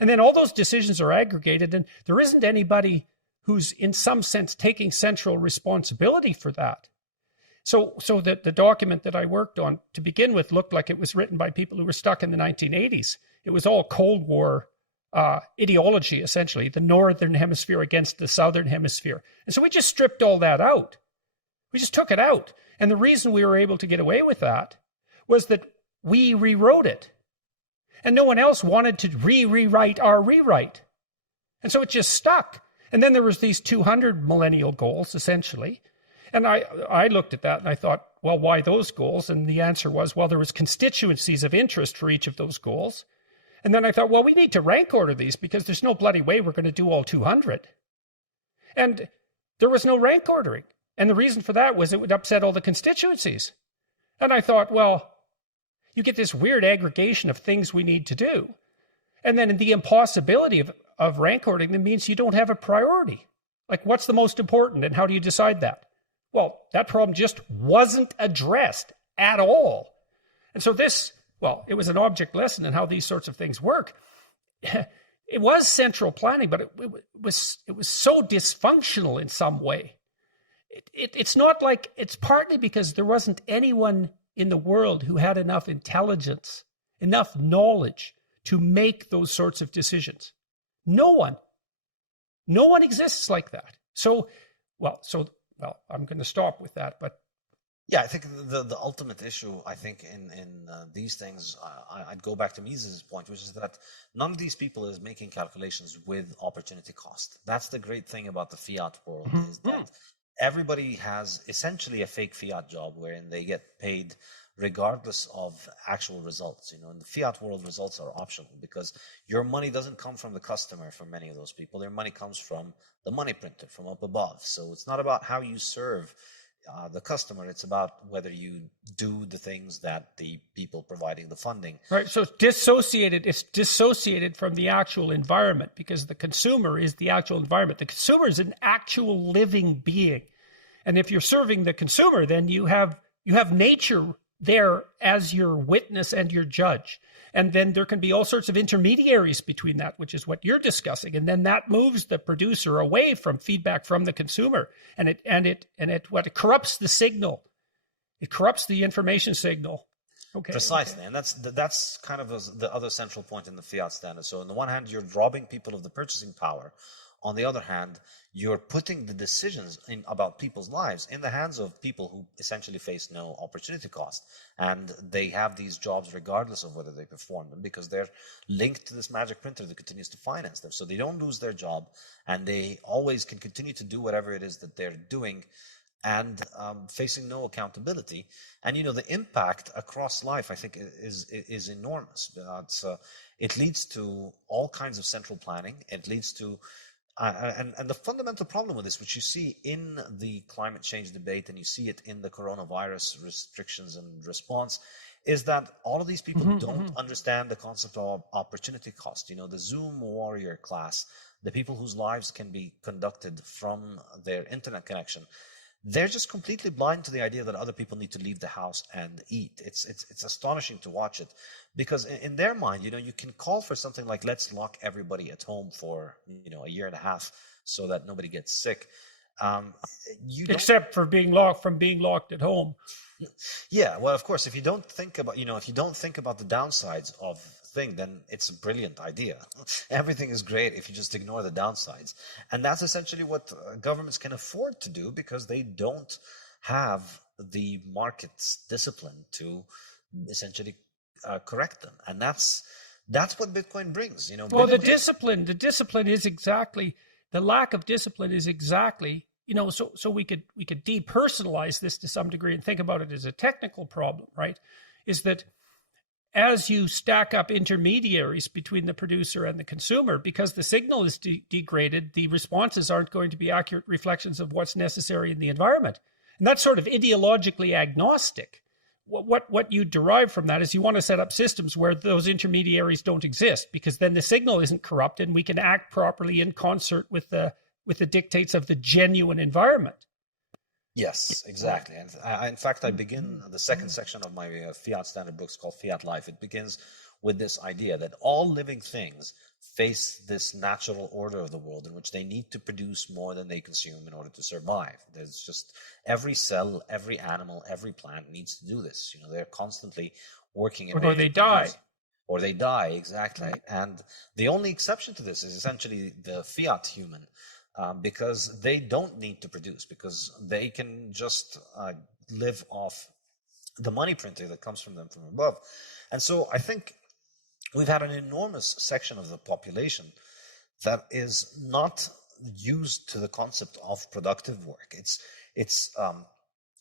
And then all those decisions are aggregated, and there isn't anybody who's in some sense taking central responsibility for that. So the document that I worked on to begin with looked like it was written by people who were stuck in the 1980s. It was all Cold War ideology, essentially, the Northern Hemisphere against the Southern Hemisphere. And so we just stripped all that out. We just took it out. And the reason we were able to get away with that was that we rewrote it. And no one else wanted to rewrite our rewrite. And so it just stuck. And then there was these 200 millennial goals, essentially. And I looked at that and I thought, well, why those goals? And the answer was, well, there was constituencies of interest for each of those goals. And then I thought, well, we need to rank order these, because there's no bloody way we're going to do all 200. And there was no rank ordering. And the reason for that was it would upset all the constituencies. And I thought, well, you get this weird aggregation of things we need to do. And then the impossibility of rank ordering, that means you don't have a priority. Like, what's the most important and how do you decide that? Well, that problem just wasn't addressed at all. And so it was an object lesson in how these sorts of things work. It was central planning, but it was so dysfunctional in some way. It's not like, it's partly because there wasn't anyone in the world who had enough intelligence, enough knowledge to make those sorts of decisions. No one exists like that. I'm going to stop with that, but yeah, I think the ultimate issue, I think, in these things, I'd go back to Mises' point, which is that none of these people is making calculations with opportunity cost. That's the great thing about the fiat world, is that everybody has essentially a fake fiat job wherein they get paid regardless of actual results. In the fiat world, results are optional, because your money doesn't come from the customer for many of those people. Their money comes from the money printer, from up above. So it's not about how you serve the customer. It's about whether you do the things that the people providing the funding. Right. So it's dissociated from the actual environment, because the consumer is the actual environment. The consumer is an actual living being. And if you're serving the consumer, then you have nature there as your witness and your judge. And then there can be all sorts of intermediaries between that, which is what you're discussing. And then that moves the producer away from feedback from the consumer. And it corrupts the signal. It corrupts the information signal. Okay. Precisely. Okay. And that's kind of the other central point in the fiat standard. So on the one hand, you're robbing people of the purchasing power. On the other hand, you're putting the decisions about people's lives in the hands of people who essentially face no opportunity cost. And they have these jobs regardless of whether they perform them, because they're linked to this magic printer that continues to finance them. So they don't lose their job, and they always can continue to do whatever it is that they're doing, and facing no accountability. And the impact across life, I think, is enormous. It leads to all kinds of central planning. It leads to and the fundamental problem with this, which you see in the climate change debate, and you see it in the coronavirus restrictions and response, is that all of these people don't understand the concept of opportunity cost. The Zoom warrior class, the people whose lives can be conducted from their internet connection, they're just completely blind to the idea that other people need to leave the house and eat. It's astonishing to watch it, because in their mind, you can call for something like, let's lock everybody at home for, a year and a half so that nobody gets sick. Except for being locked at home. Yeah, well, of course, if you don't think about the downsides of thing, then it's a brilliant idea. Everything is great if you just ignore the downsides. And that's essentially what governments can afford to do, because they don't have the market's discipline to essentially correct them. And that's what Bitcoin brings. Well, the discipline is exactly the lack of discipline is exactly, so we could depersonalize this to some degree and think about it as a technical problem, right? Is that as you stack up intermediaries between the producer and the consumer, because the signal is degraded, the responses aren't going to be accurate reflections of what's necessary in the environment. And that's sort of ideologically agnostic. What you derive from that is you want to set up systems where those intermediaries don't exist, because then the signal isn't corrupted and we can act properly in concert with the dictates of the genuine environment. Yes, exactly. And in fact, I begin the second section of my Fiat standard books called Fiat Life. It begins with this idea that all living things face this natural order of the world in which they need to produce more than they consume in order to survive. There's just every cell, every animal, every plant needs to do this. They're constantly working. Or they die. Or they die, exactly. And the only exception to this is essentially the Fiat human. Because they don't need to produce, because they can just live off the money printing that comes from them from above. And so I think we've had an enormous section of the population that is not used to the concept of productive work. It's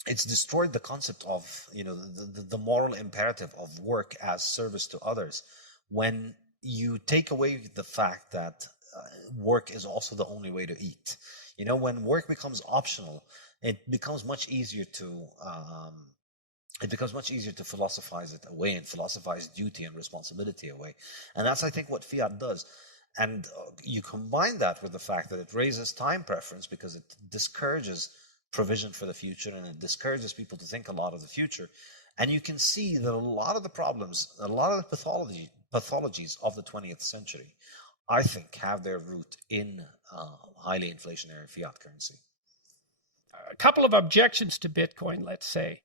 destroyed the concept of the moral imperative of work as service to others, when you take away the fact that work is also the only way to eat. When work becomes optional, it becomes much easier to philosophize it away and philosophize duty and responsibility away. And that's, I think, what Fiat does. And you combine that with the fact that it raises time preference, because it discourages provision for the future and it discourages people to think a lot of the future. And you can see that a lot of the problems, a lot of the pathologies of the 20th century, I think, have their root in highly inflationary fiat currency. A couple of objections to Bitcoin, let's say.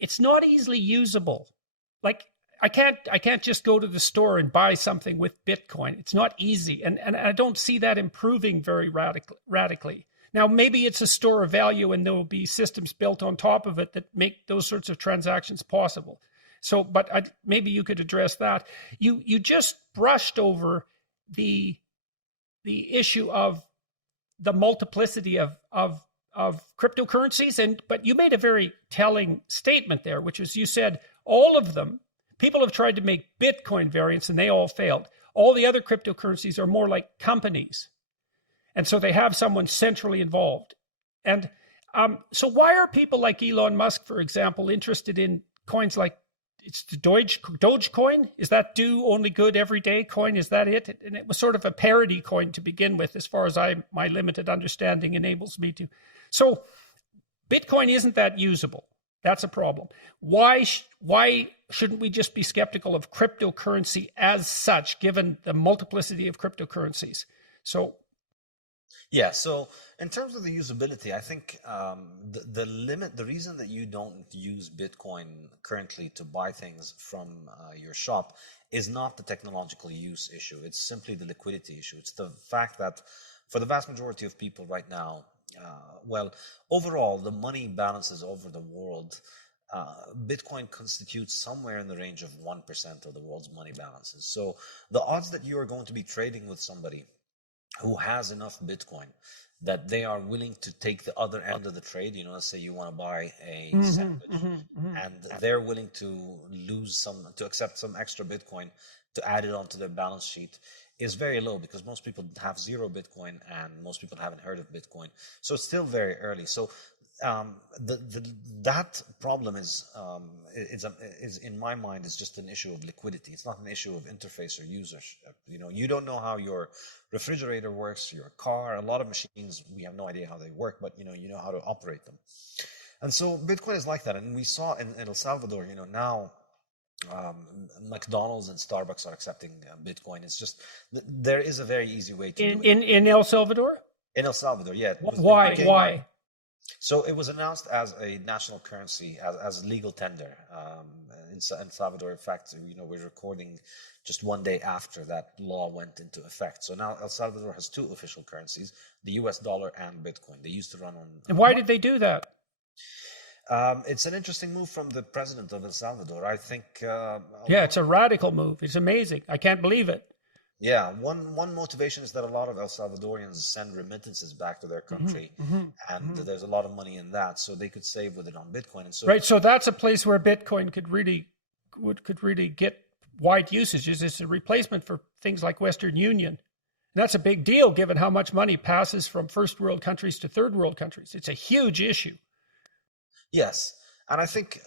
It's not easily usable. Like, I can't just go to the store and buy something with Bitcoin. It's not easy. And I don't see that improving very radically. Now, maybe it's a store of value and there will be systems built on top of it that make those sorts of transactions possible. So, but maybe you could address that. You just brushed over the issue of the multiplicity of cryptocurrencies, but you made a very telling statement there, which was, you said all of them, people have tried to make Bitcoin variants and they all failed. All the other cryptocurrencies are more like companies, and so they have someone centrally involved. And so why are people like Elon Musk, for example, interested in coins like, it's the Dogecoin? Is that do only good every day coin? Is that it? And it was sort of a parody coin to begin with, as far as my limited understanding enables me to. So Bitcoin isn't that usable. That's a problem. Why shouldn't we just be skeptical of cryptocurrency as such, given the multiplicity of cryptocurrencies? So in terms of the usability, I think the reason that you don't use Bitcoin currently to buy things from your shop is not the technological use issue. It's simply the liquidity issue. It's the fact that for the vast majority of people right now, overall, the money balances over the world, Bitcoin constitutes somewhere in the range of 1% of the world's money balances. So the odds that you are going to be trading with somebody who has enough Bitcoin that they are willing to take the other end of the trade, let's say you want to buy a sandwich, and they're willing to accept some extra Bitcoin to add it onto their balance sheet, is very low, because most people have zero Bitcoin and most people haven't heard of Bitcoin. So it's still very early. So that problem is in my mind is just an issue of liquidity. It's not an issue of interface or users. You don't know how your refrigerator works, your car. A lot of machines, we have no idea how they work, but you know how to operate them. And so Bitcoin is like that. And we saw in El Salvador, now McDonald's and Starbucks are accepting Bitcoin. It's just there is a very easy way to do it. In El Salvador. In El Salvador, yeah. Why? So it was announced as a national currency, as legal tender in El Salvador. In fact, we're recording just one day after that law went into effect. So now El Salvador has two official currencies, the US dollar and Bitcoin. They used to run on... And why did they do that? It's an interesting move from the president of El Salvador. I think... it's a radical move. It's amazing. I can't believe it. Yeah, one motivation is that a lot of El Salvadorians send remittances back to their country, and there's a lot of money in that, so they could save with it on Bitcoin. And so, Right. So that's a place where Bitcoin could really get wide usages. It's a replacement for things like Western Union. And that's a big deal given how much money passes from first world countries to third world countries. It's a huge issue. yes, and I think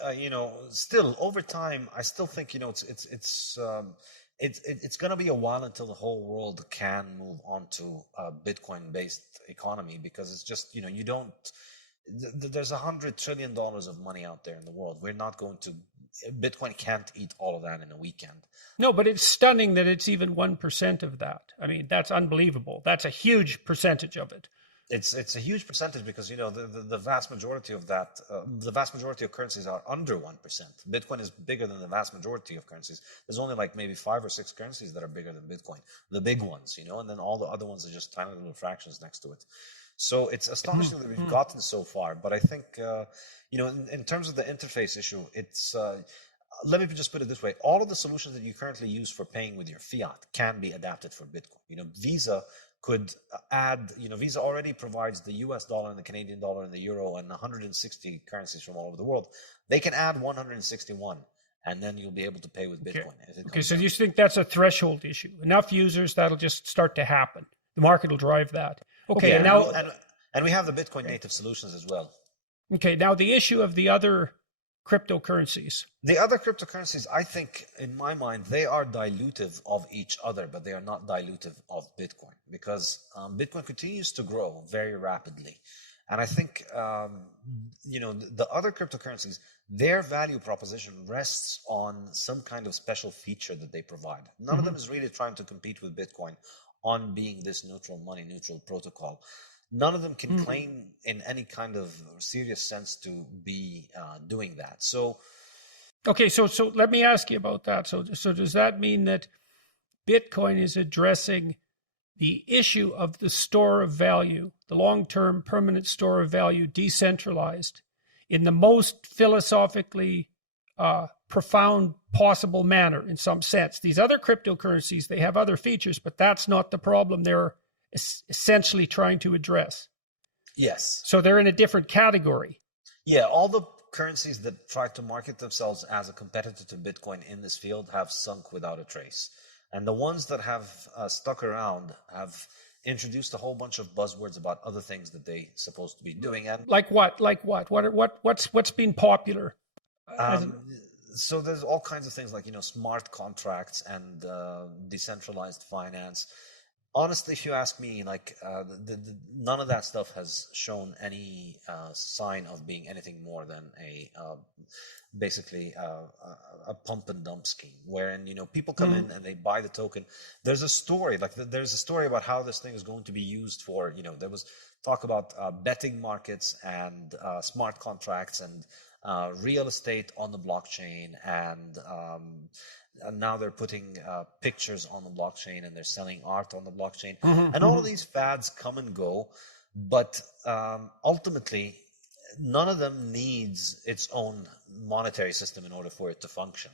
still over time, I still think it's going to be a while until the whole world can move on to a Bitcoin-based economy, because it's just you don't. There's $100 trillion of money out there in the world. We're not going to. Bitcoin can't eat all of that in a weekend. No, but it's stunning that it's even 1% of that. I mean, that's unbelievable. That's a huge percentage of it. It's a huge percentage, because the vast majority of that, the vast majority of currencies are under 1%. Bitcoin is bigger than the vast majority of currencies. There's only like maybe 5 or 6 currencies that are bigger than Bitcoin, the big ones, and then all the other ones are just tiny little fractions next to it. So it's astonishing that we've gotten so far. But I think in terms of the interface issue, it's let me just put it this way: all of the solutions that you currently use for paying with your fiat can be adapted for Bitcoin. Visa could add, Visa already provides the US dollar and the Canadian dollar and the euro and 160 currencies from all over the world. They can add 161, and then you'll be able to pay with Bitcoin. Okay, so you think that's a threshold issue? Enough users, that'll just start to happen. The market will drive that. Okay, yeah, and now... And we have the Bitcoin native solutions as well. Okay, now the issue of the other cryptocurrencies. The other cryptocurrencies, I think, in my mind, they are dilutive of each other, but they are not dilutive of Bitcoin, because Bitcoin continues to grow very rapidly. And I think, the other cryptocurrencies, their value proposition rests on some kind of special feature that they provide. None of them is really trying to compete with Bitcoin on being this neutral money, neutral protocol. None of them can claim in any kind of serious sense to be doing that. So, okay, so let me ask you about that. So does that mean that Bitcoin is addressing the issue of the store of value, the long-term permanent store of value, decentralized, in the most philosophically profound possible manner, in some sense? These other cryptocurrencies, they have other features, but that's not the problem they're essentially trying to address. Yes. So they're in a different category. Yeah, all the currencies that try to market themselves as a competitor to Bitcoin in this field have sunk without a trace. And the ones that have stuck around have introduced a whole bunch of buzzwords about other things that they're supposed to be doing. And like what? What's been popular? So there's all kinds of things like smart contracts and decentralized finance. Honestly, if you ask me, none of that stuff has shown any sign of being anything more than basically a pump and dump scheme, wherein people come in and they buy the token. There's a story, there's a story about how this thing is going to be used for. There was talk about betting markets and smart contracts and real estate on the blockchain, and now they're putting pictures on the blockchain, and they're selling art on the blockchain. And all of these fads come and go, but ultimately, none of them needs its own monetary system in order for it to function.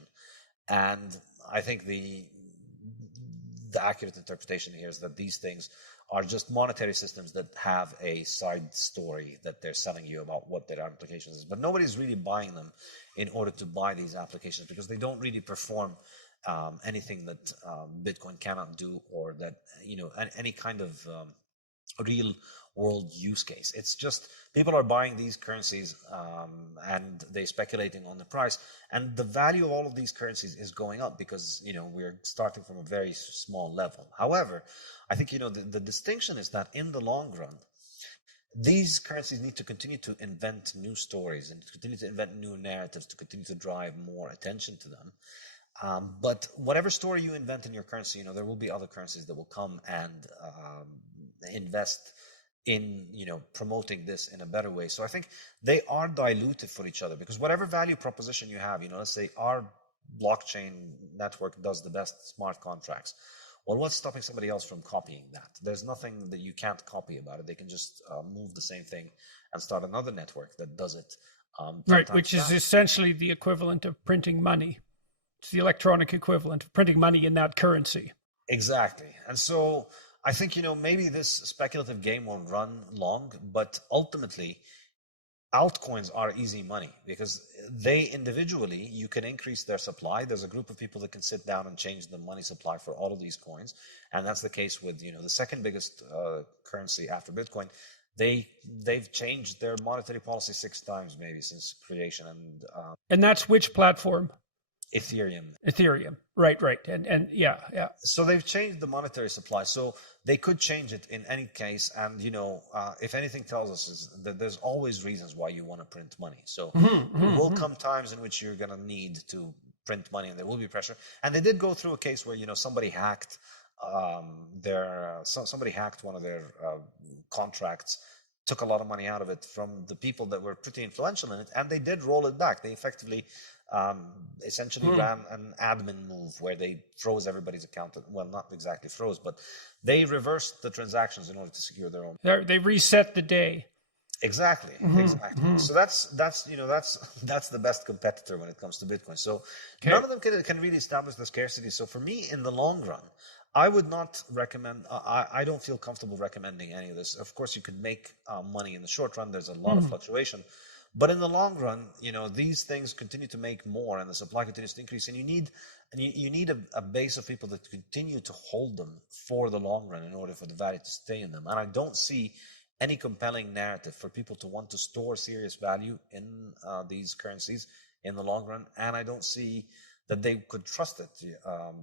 And I think the accurate interpretation here is that these things are just monetary systems that have a side story that they're selling you about what their applications is. But nobody's really buying them in order to buy these applications, because they don't really perform anything that Bitcoin cannot do, or that any kind of real world use case. It's just people are buying these currencies and they're speculating on the price, and the value of all of these currencies is going up because we're starting from a very small level. However, I think the distinction is that in the long run, these currencies need to continue to invent new stories and to continue to invent new narratives to continue to drive more attention to them. But whatever story you invent in your currency, there will be other currencies that will come and invest in promoting this in a better way. So I think they are dilutive for each other, because whatever value proposition you have, let's say our blockchain network does the best smart contracts. Well, what's stopping somebody else from copying that? There's nothing that you can't copy about it. They can just move the same thing and start another network that does it. Right, which is essentially the equivalent of printing money. It's the electronic equivalent of printing money in that currency. Exactly. And so I think, maybe this speculative game will run long, but ultimately altcoins are easy money because they individually, you can increase their supply. There's a group of people that can sit down and change the money supply for all of these coins. And that's the case with, the second biggest currency after Bitcoin. They've changed their monetary policy 6 times maybe since creation. And that's which platform? Ethereum. Right. And yeah. So they've changed the monetary supply. So they could change it in any case. And, if anything tells us is that there's always reasons why you want to print money. So there will come times in which you're going to need to print money and there will be pressure. And they did go through a case where, somebody hacked somebody hacked one of their contracts, took a lot of money out of it from the people that were pretty influential in it, and they did roll it back. They effectively essentially ran an admin move where they froze everybody's account. Well, not exactly froze, but they reversed the transactions in order to secure their own. They reset the day. Exactly. So that's the best competitor when it comes to Bitcoin. So none of them can really establish the scarcity. So for me, in the long run, I would not recommend. I don't feel comfortable recommending any of this. Of course, you can make money in the short run. There's a lot of fluctuation, but in the long run, these things continue to make more, and the supply continues to increase. And you need a base of people that continue to hold them for the long run in order for the value to stay in them. And I don't see any compelling narrative for people to want to store serious value in these currencies in the long run. And I don't see that they could trust it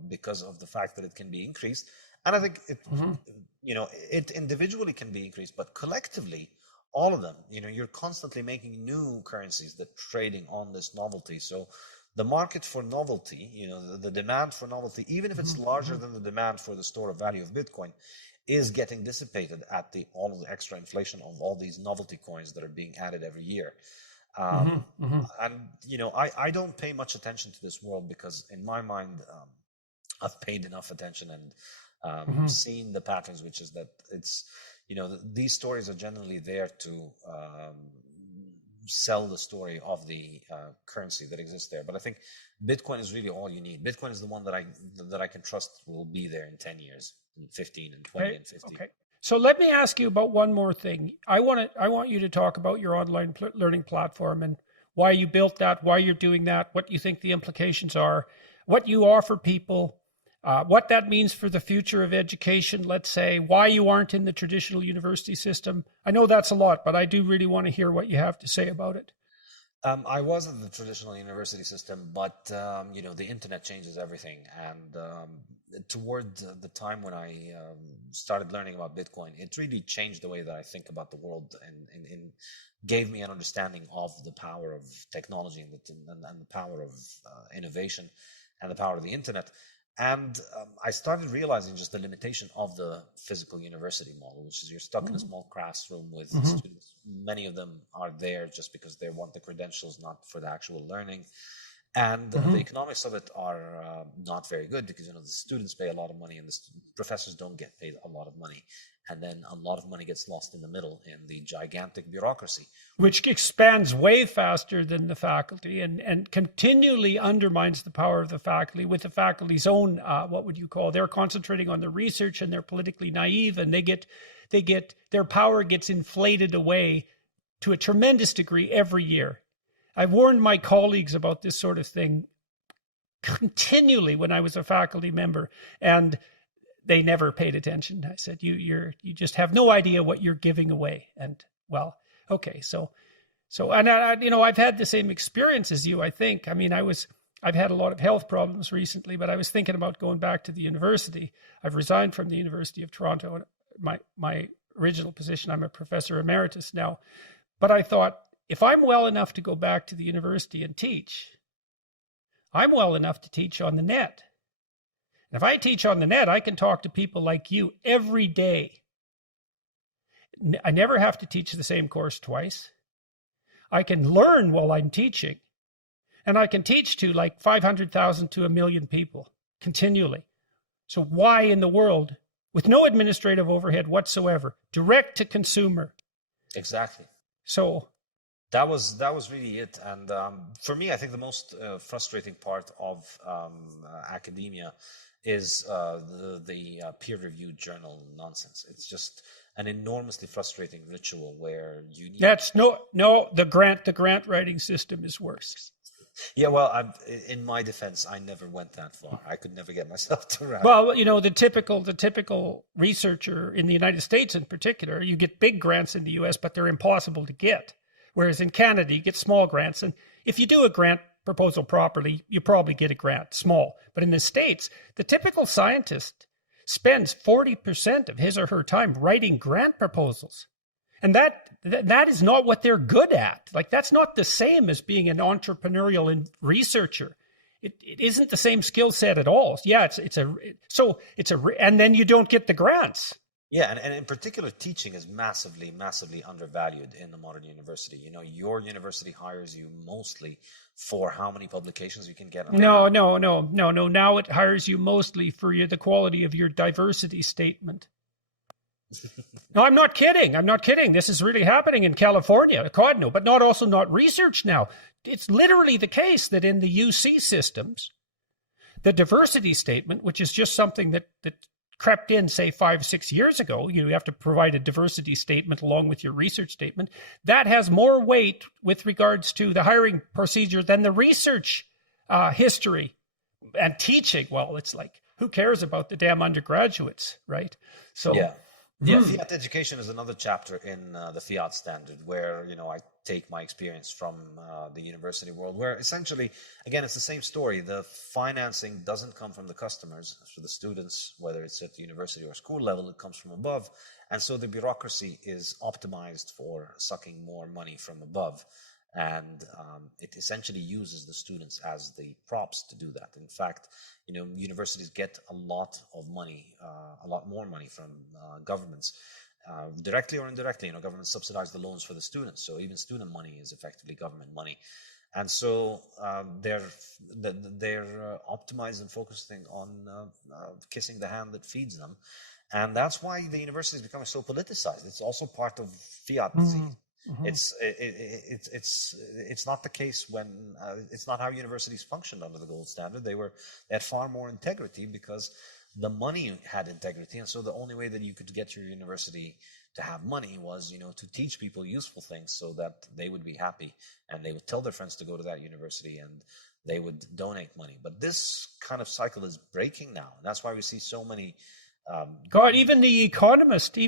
because of the fact that it can be increased. And I think it individually can be increased, but collectively, all of them, you're constantly making new currencies that trading on this novelty. So the market for novelty, the demand for novelty, even if it's larger than the demand for the store of value of Bitcoin, is getting dissipated at all of the extra inflation of all these novelty coins that are being added every year. And, I don't pay much attention to this world because in my mind, I've paid enough attention and seen the patterns, which is that it's, these stories are generally there to sell the story of the currency that exists there. But I think Bitcoin is really all you need. Bitcoin is the one that I can trust will be there in 10 years, in 15 and 20 and 50. Okay. So let me ask you about one more thing. I want you to talk about your online learning platform and why you built that, why you're doing that, what you think the implications are, what you offer people, what that means for the future of education, let's say, why you aren't in the traditional university system. I know that's a lot, but I do really want to hear what you have to say about it. I was in the traditional university system, but the internet changes everything. And toward the time when I started learning about Bitcoin, it really changed the way that I think about the world and gave me an understanding of the power of technology and the power of innovation and the power of the internet. And I started realizing just the limitation of the physical university model, which is you're stuck in a small classroom with students. Many of them are there just because they want the credentials, not for the actual learning. And the economics of it are not very good because, the students pay a lot of money and the professors don't get paid a lot of money. And then a lot of money gets lost in the middle in the gigantic bureaucracy. Which expands way faster than the faculty and continually undermines the power of the faculty with the faculty's own, what would you call, they're concentrating on the research and they're politically naive and their power gets inflated away to a tremendous degree every year. I've warned my colleagues about this sort of thing continually when I was a faculty member, and they never paid attention. I said, you just have no idea what you're giving away. And well, okay. So, and I've had the same experience as you, I think. I mean, I've had a lot of health problems recently, but I was thinking about going back to the university. I've resigned from the University of Toronto, and my original position, I'm a professor emeritus now. But I thought, if I'm well enough to go back to the university and teach, I'm well enough to teach on the net. And if I teach on the net, I can talk to people like you every day. I never have to teach the same course twice. I can learn while I'm teaching. And I can teach to like 500,000 to 1 million people continually. So why in the world, with no administrative overhead whatsoever, direct to consumer? Exactly. So that was really it. And for me, I think the most frustrating part of academia is the peer-reviewed journal nonsense. It's just an enormously frustrating ritual where you need. That's the grant writing system is worse. Yeah, well, in my defense, I never went that far. I could never get myself to write. Well, the typical researcher in the United States in particular, you get big grants in the US, but they're impossible to get. Whereas in Canada, you get small grants. And if you do a grant proposal properly, you probably get a grant, small. But in the States, the typical scientist spends 40% of his or her time writing grant proposals. And that is not what they're good at. Like, that's not the same as being an entrepreneurial researcher. It isn't the same skill set at all. Yeah, and then you don't get the grants. Yeah, and in particular, teaching is massively, massively undervalued in the modern university. Your university hires you mostly for how many publications you can get. No. Now it hires you mostly for the quality of your diversity statement. No, I'm not kidding. This is really happening in California. God, no, but not research now. It's literally the case that in the UC systems, the diversity statement, which is just something that crept in, say, 5-6 years ago, you have to provide a diversity statement along with your research statement, that has more weight with regards to the hiring procedure than the research history and teaching. Well, it's like, who cares about the damn undergraduates, right? So yeah. Yeah, Fiat education is another chapter in the Fiat standard where, I take my experience from the university world where essentially, again, it's the same story. The financing doesn't come from the customers, for the students, whether it's at the university or school level, it comes from above. And so the bureaucracy is optimized for sucking more money from above. And it essentially uses the students as the props to do that. In fact, universities get a lot of money, a lot more money from governments, directly or indirectly. Governments subsidize the loans for the students, so even student money is effectively government money. And so they're optimized and focusing on kissing the hand that feeds them, and that's why the university is becoming so politicized. It's also part of Fiat disease. Mm-hmm. It's not the case when it's not how universities functioned under the gold standard. They had far more integrity because the money had integrity, and so the only way that you could get your university to have money was to teach people useful things so that they would be happy and they would tell their friends to go to that university and they would donate money. But this kind of cycle is breaking now, and that's why we see so many. God, even the Economist,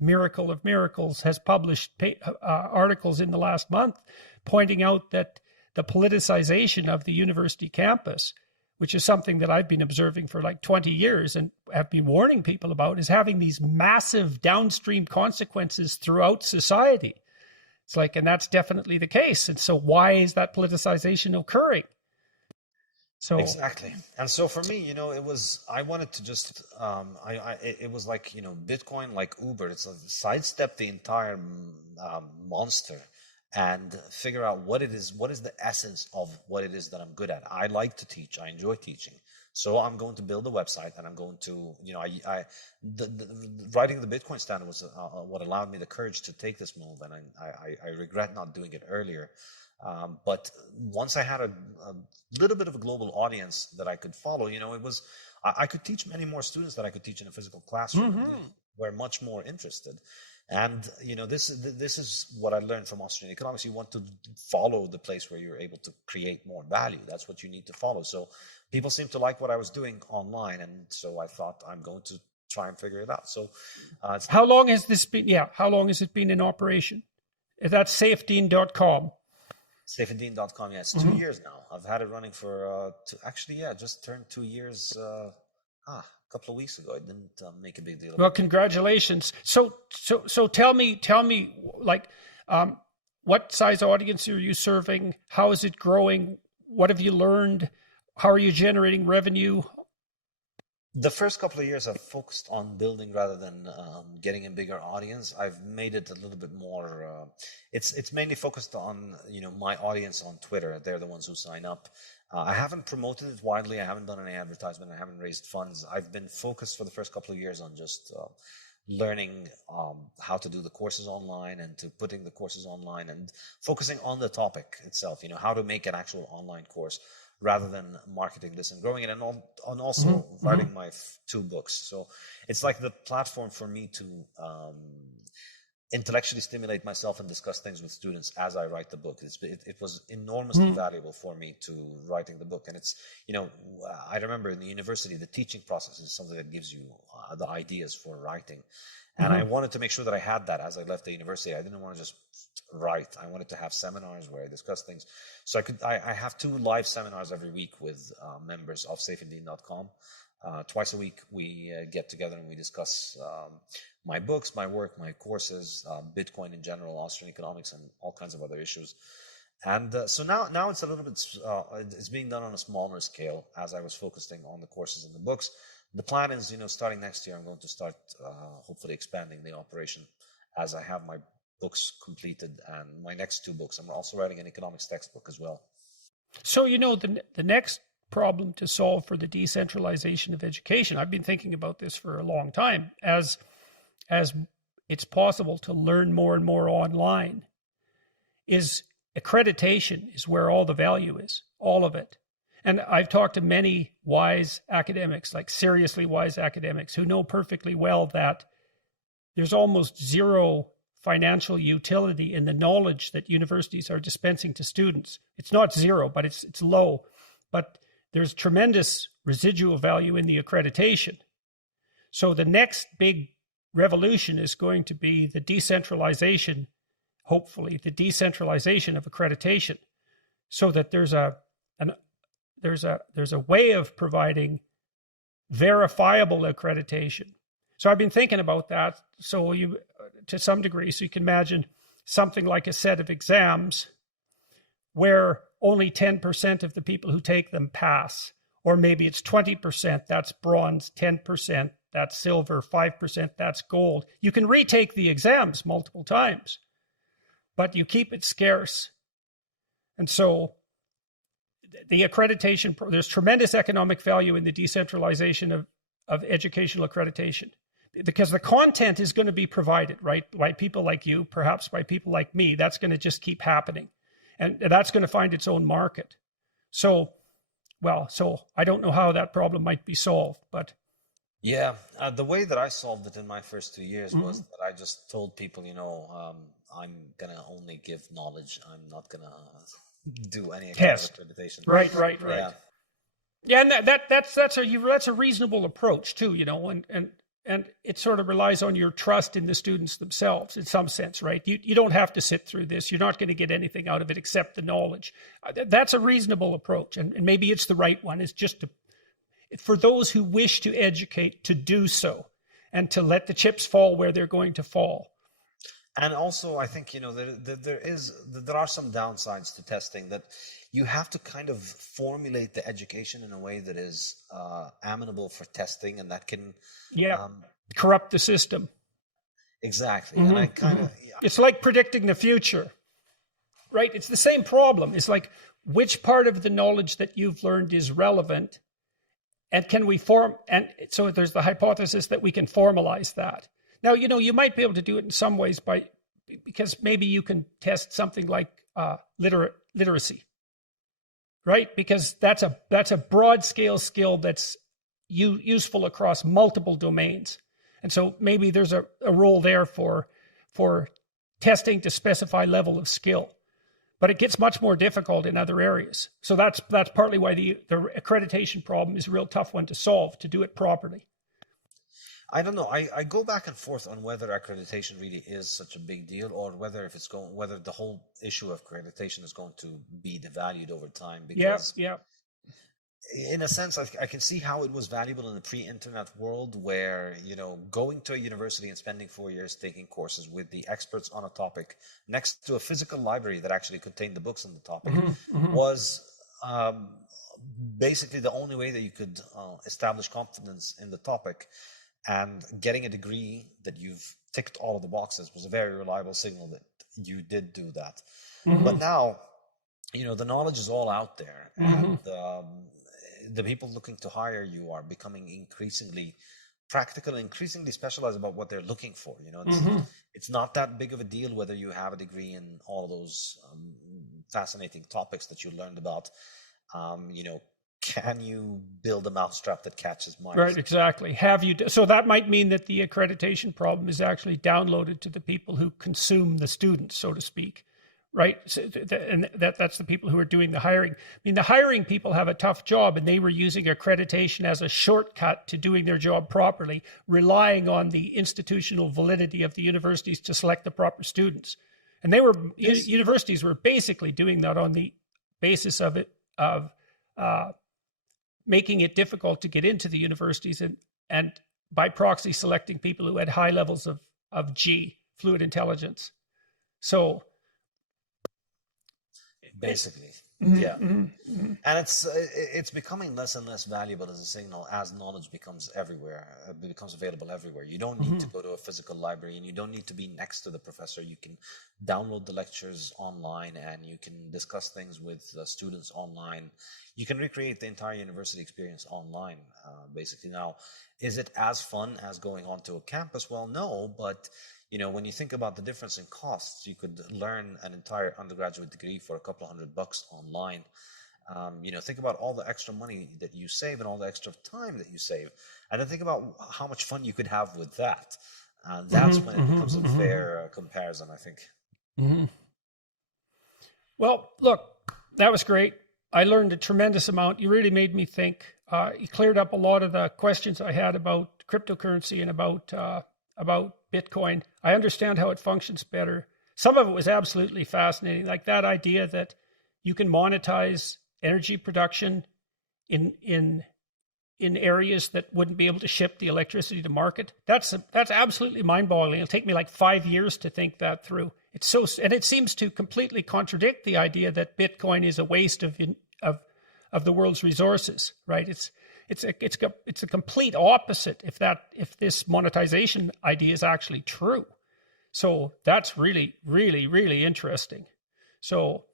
miracle of miracles, has published articles in the last month pointing out that the politicization of the university campus, which is something that I've been observing for like 20 years and have been warning people about, is having these massive downstream consequences throughout society. It's like, and that's definitely the case. And so why is that politicization occurring? So exactly. And so for me, I wanted to just, it was like, Bitcoin, like Uber, it's a sidestep the entire monster and figure out what is the essence of what it is that I'm good at. I like to teach. I enjoy teaching. So I'm going to build a website and I'm going to, writing the Bitcoin standard was what allowed me the courage to take this move. And I regret not doing it earlier. But once I had a little bit of a global audience that I could follow, I could teach many more students than I could teach in a physical classroom. Mm-hmm. Were much more interested. And, this is what I learned from Austrian economics. You want to follow the place where you're able to create more value. That's what you need to follow. So people seem to like what I was doing online. And so I thought I'm going to try and figure it out. So how long has this been? Yeah. How long has it been in operation? That's Saifedean.com. Saifedean.com, yeah, it's 2 years now. I've had it running for, just turned 2 years a couple of weeks ago. I didn't make a big deal. Well, congratulations. So tell me, like, what size audience are you serving? How is it growing? What have you learned? How are you generating revenue? The first couple of years I've focused on building rather than getting a bigger audience. I've made it a little bit more, it's mainly focused on, my audience on Twitter. They're the ones who sign up. I haven't promoted it widely. I haven't done any advertisement. I haven't raised funds. I've been focused for the first couple of years on just learning how to do the courses online and to putting the courses online and focusing on the topic itself, how to make an actual online course rather than marketing this and growing it, and also writing my 2 books. So it's like the platform for me to intellectually stimulate myself and discuss things with students as I write the book. It was enormously valuable for me to writing the book. And it's, I remember in the university, the teaching process is something that gives you the ideas for writing. And I wanted to make sure that I had that as I left the university. I didn't want to just write. I wanted to have seminars where I discuss things. So I have 2 live seminars every week with members of Saifedean.com. Twice a week, we get together and we discuss my books, my work, my courses, Bitcoin in general, Austrian economics, and all kinds of other issues. And so now it's a little bit, it's being done on a smaller scale as I was focusing on the courses and the books. The plan is, starting next year, I'm going to start hopefully expanding the operation as I have my books completed and my next 2 books. I'm also writing an economics textbook as well. So, the next problem to solve for the decentralization of education, I've been thinking about this for a long time, as it's possible to learn more and more online, is accreditation is where all the value is, all of it. And I've talked to many wise academics, like seriously wise academics, who know perfectly well that there's almost zero financial utility in the knowledge that universities are dispensing to students. It's not zero, but it's low. But there's tremendous residual value in the accreditation. So the next big revolution is going to be the decentralization, hopefully, the decentralization of accreditation, so that there's a way of providing verifiable accreditation. So I've been thinking about that. So to some degree, so you can imagine something like a set of exams where only 10% of the people who take them pass, or maybe it's 20%, that's bronze, 10%, that's silver, 5%, that's gold. You can retake the exams multiple times, but you keep it scarce. And so the accreditation, there's tremendous economic value in the decentralization of educational accreditation, because the content is going to be provided, right, by people like you, perhaps by people like me. That's going to just keep happening. And that's going to find its own market. So I don't know how that problem might be solved, but. Yeah, the way that I solved it in my first 2 years was that I just told people, I'm going to only give knowledge. I'm not going to do any test accreditation. Right. Yeah, and that's a reasonable approach too, and it sort of relies on your trust in the students themselves in some sense, right? You don't have to sit through this. You're not going to get anything out of it except the knowledge. That's a reasonable approach, and maybe it's the right one. It's just for those who wish to educate, to do so, and to let the chips fall where they're going to fall. And also, I think, there are some downsides to testing, that you have to kind of formulate the education in a way that is amenable for testing, and that can corrupt the system. Exactly. And I kind of it's like predicting the future, right? It's the same problem. It's like, which part of the knowledge that you've learned is relevant, and can we and so there's the hypothesis that we can formalize that. Now, you might be able to do it in some ways because maybe you can test something like literacy, right? Because that's a broad scale skill that's useful across multiple domains. And so maybe there's a role there for testing to specify level of skill. But it gets much more difficult in other areas. So that's partly why the accreditation problem is a real tough one to solve, to do it properly. I don't know. I go back and forth on whether accreditation really is such a big deal, or whether the whole issue of accreditation is going to be devalued over time. Because in a sense, I can see how it was valuable in the pre-internet world, where, going to a university and spending 4 years taking courses with the experts on a topic next to a physical library that actually contained the books on the topic was basically the only way that you could establish confidence in the topic. And getting a degree that you've ticked all of the boxes was a very reliable signal that you did do that. But now, the knowledge is all out there, and the people looking to hire you are becoming increasingly practical and increasingly specialized about what they're looking for. It's not that big of a deal whether you have a degree in all those fascinating topics that you learned about. Can you build a mousetrap that catches mice? Right, exactly. So that might mean that the accreditation problem is actually downloaded to the people who consume the students, so to speak, right? And that's the people who are doing the hiring. I mean, the hiring people have a tough job, and they were using accreditation as a shortcut to doing their job properly, relying on the institutional validity of the universities to select the proper students. And universities were basically doing that on the basis of making it difficult to get into the universities and by proxy selecting people who had high levels of fluid intelligence. So basically, yeah. And it's becoming less and less valuable as a signal as knowledge becomes available everywhere. You don't need to go to a physical library, and you don't need to be next to the professor. You can download the lectures online, and you can discuss things with students online. You can recreate the entire university experience online, basically. Now, is it as fun as going onto a campus? Well, no, but when you think about the difference in costs, you could learn an entire undergraduate degree for a couple of $100 online. Think about all the extra money that you save and all the extra time that you save. And then think about how much fun you could have with that. That's when it becomes a fair comparison, I think. Well, look, that was great. I learned a tremendous amount. You really made me think. You cleared up a lot of the questions I had about cryptocurrency and about Bitcoin. I understand how it functions better. Some of it was absolutely fascinating, like that idea that you can monetize energy production in areas that wouldn't be able to ship the electricity to market. That's absolutely mind-boggling. It'll take me like 5 years to think that through. And it seems to completely contradict the idea that Bitcoin is a waste of the world's resources, right? It's a complete opposite if this monetization idea is actually true. So that's really, really, really interesting. So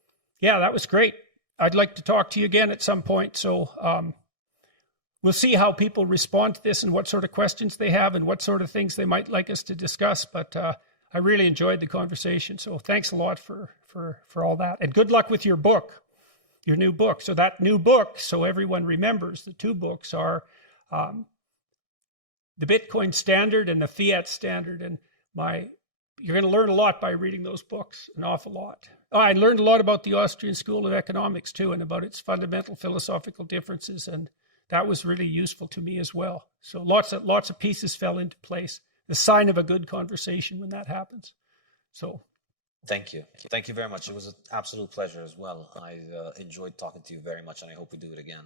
yeah, that was great. I'd like to talk to you again at some point. So we'll see how people respond to this and what sort of questions they have and what sort of things they might like us to discuss. But I really enjoyed the conversation. So thanks a lot for all that. And good luck with your book. Your new book. So that new book, so everyone remembers, the two books are the Bitcoin Standard and the Fiat Standard. And you're going to learn a lot by reading those books, an awful lot. I learned a lot about the Austrian School of Economics too, and about its fundamental philosophical differences, and that was really useful to me as well. So lots of pieces fell into place. The sign of a good conversation when that happens. So. Thank you. Thank you very much. It was an absolute pleasure as well. I enjoyed talking to you very much, and I hope we do it again.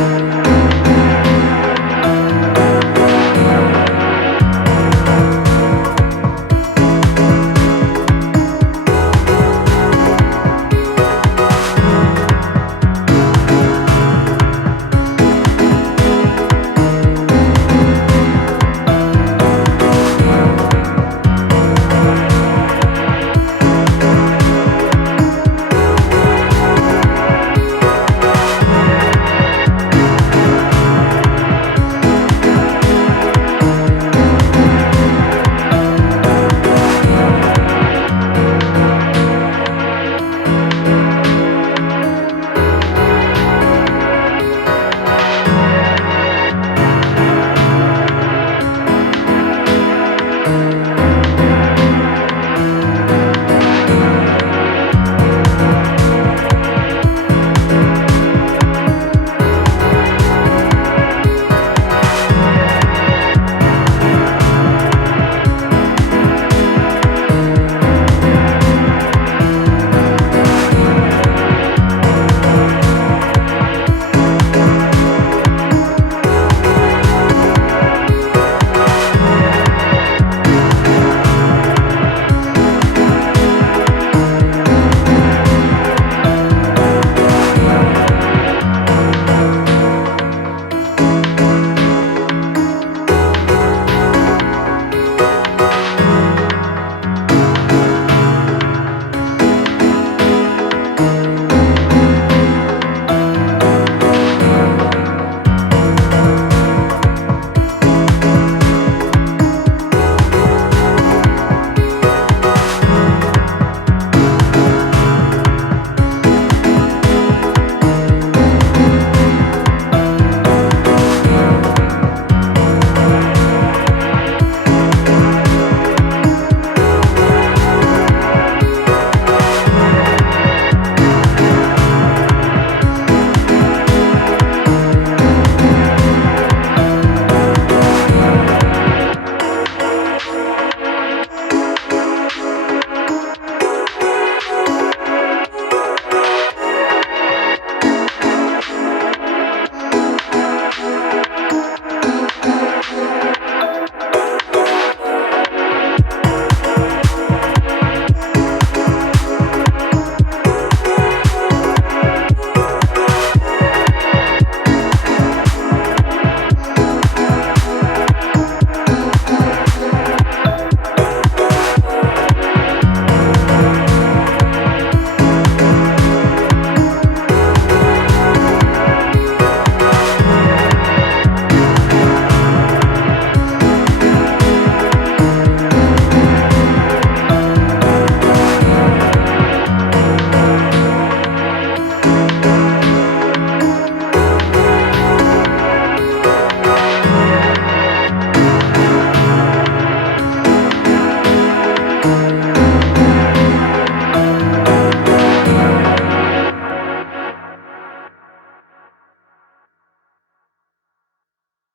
you.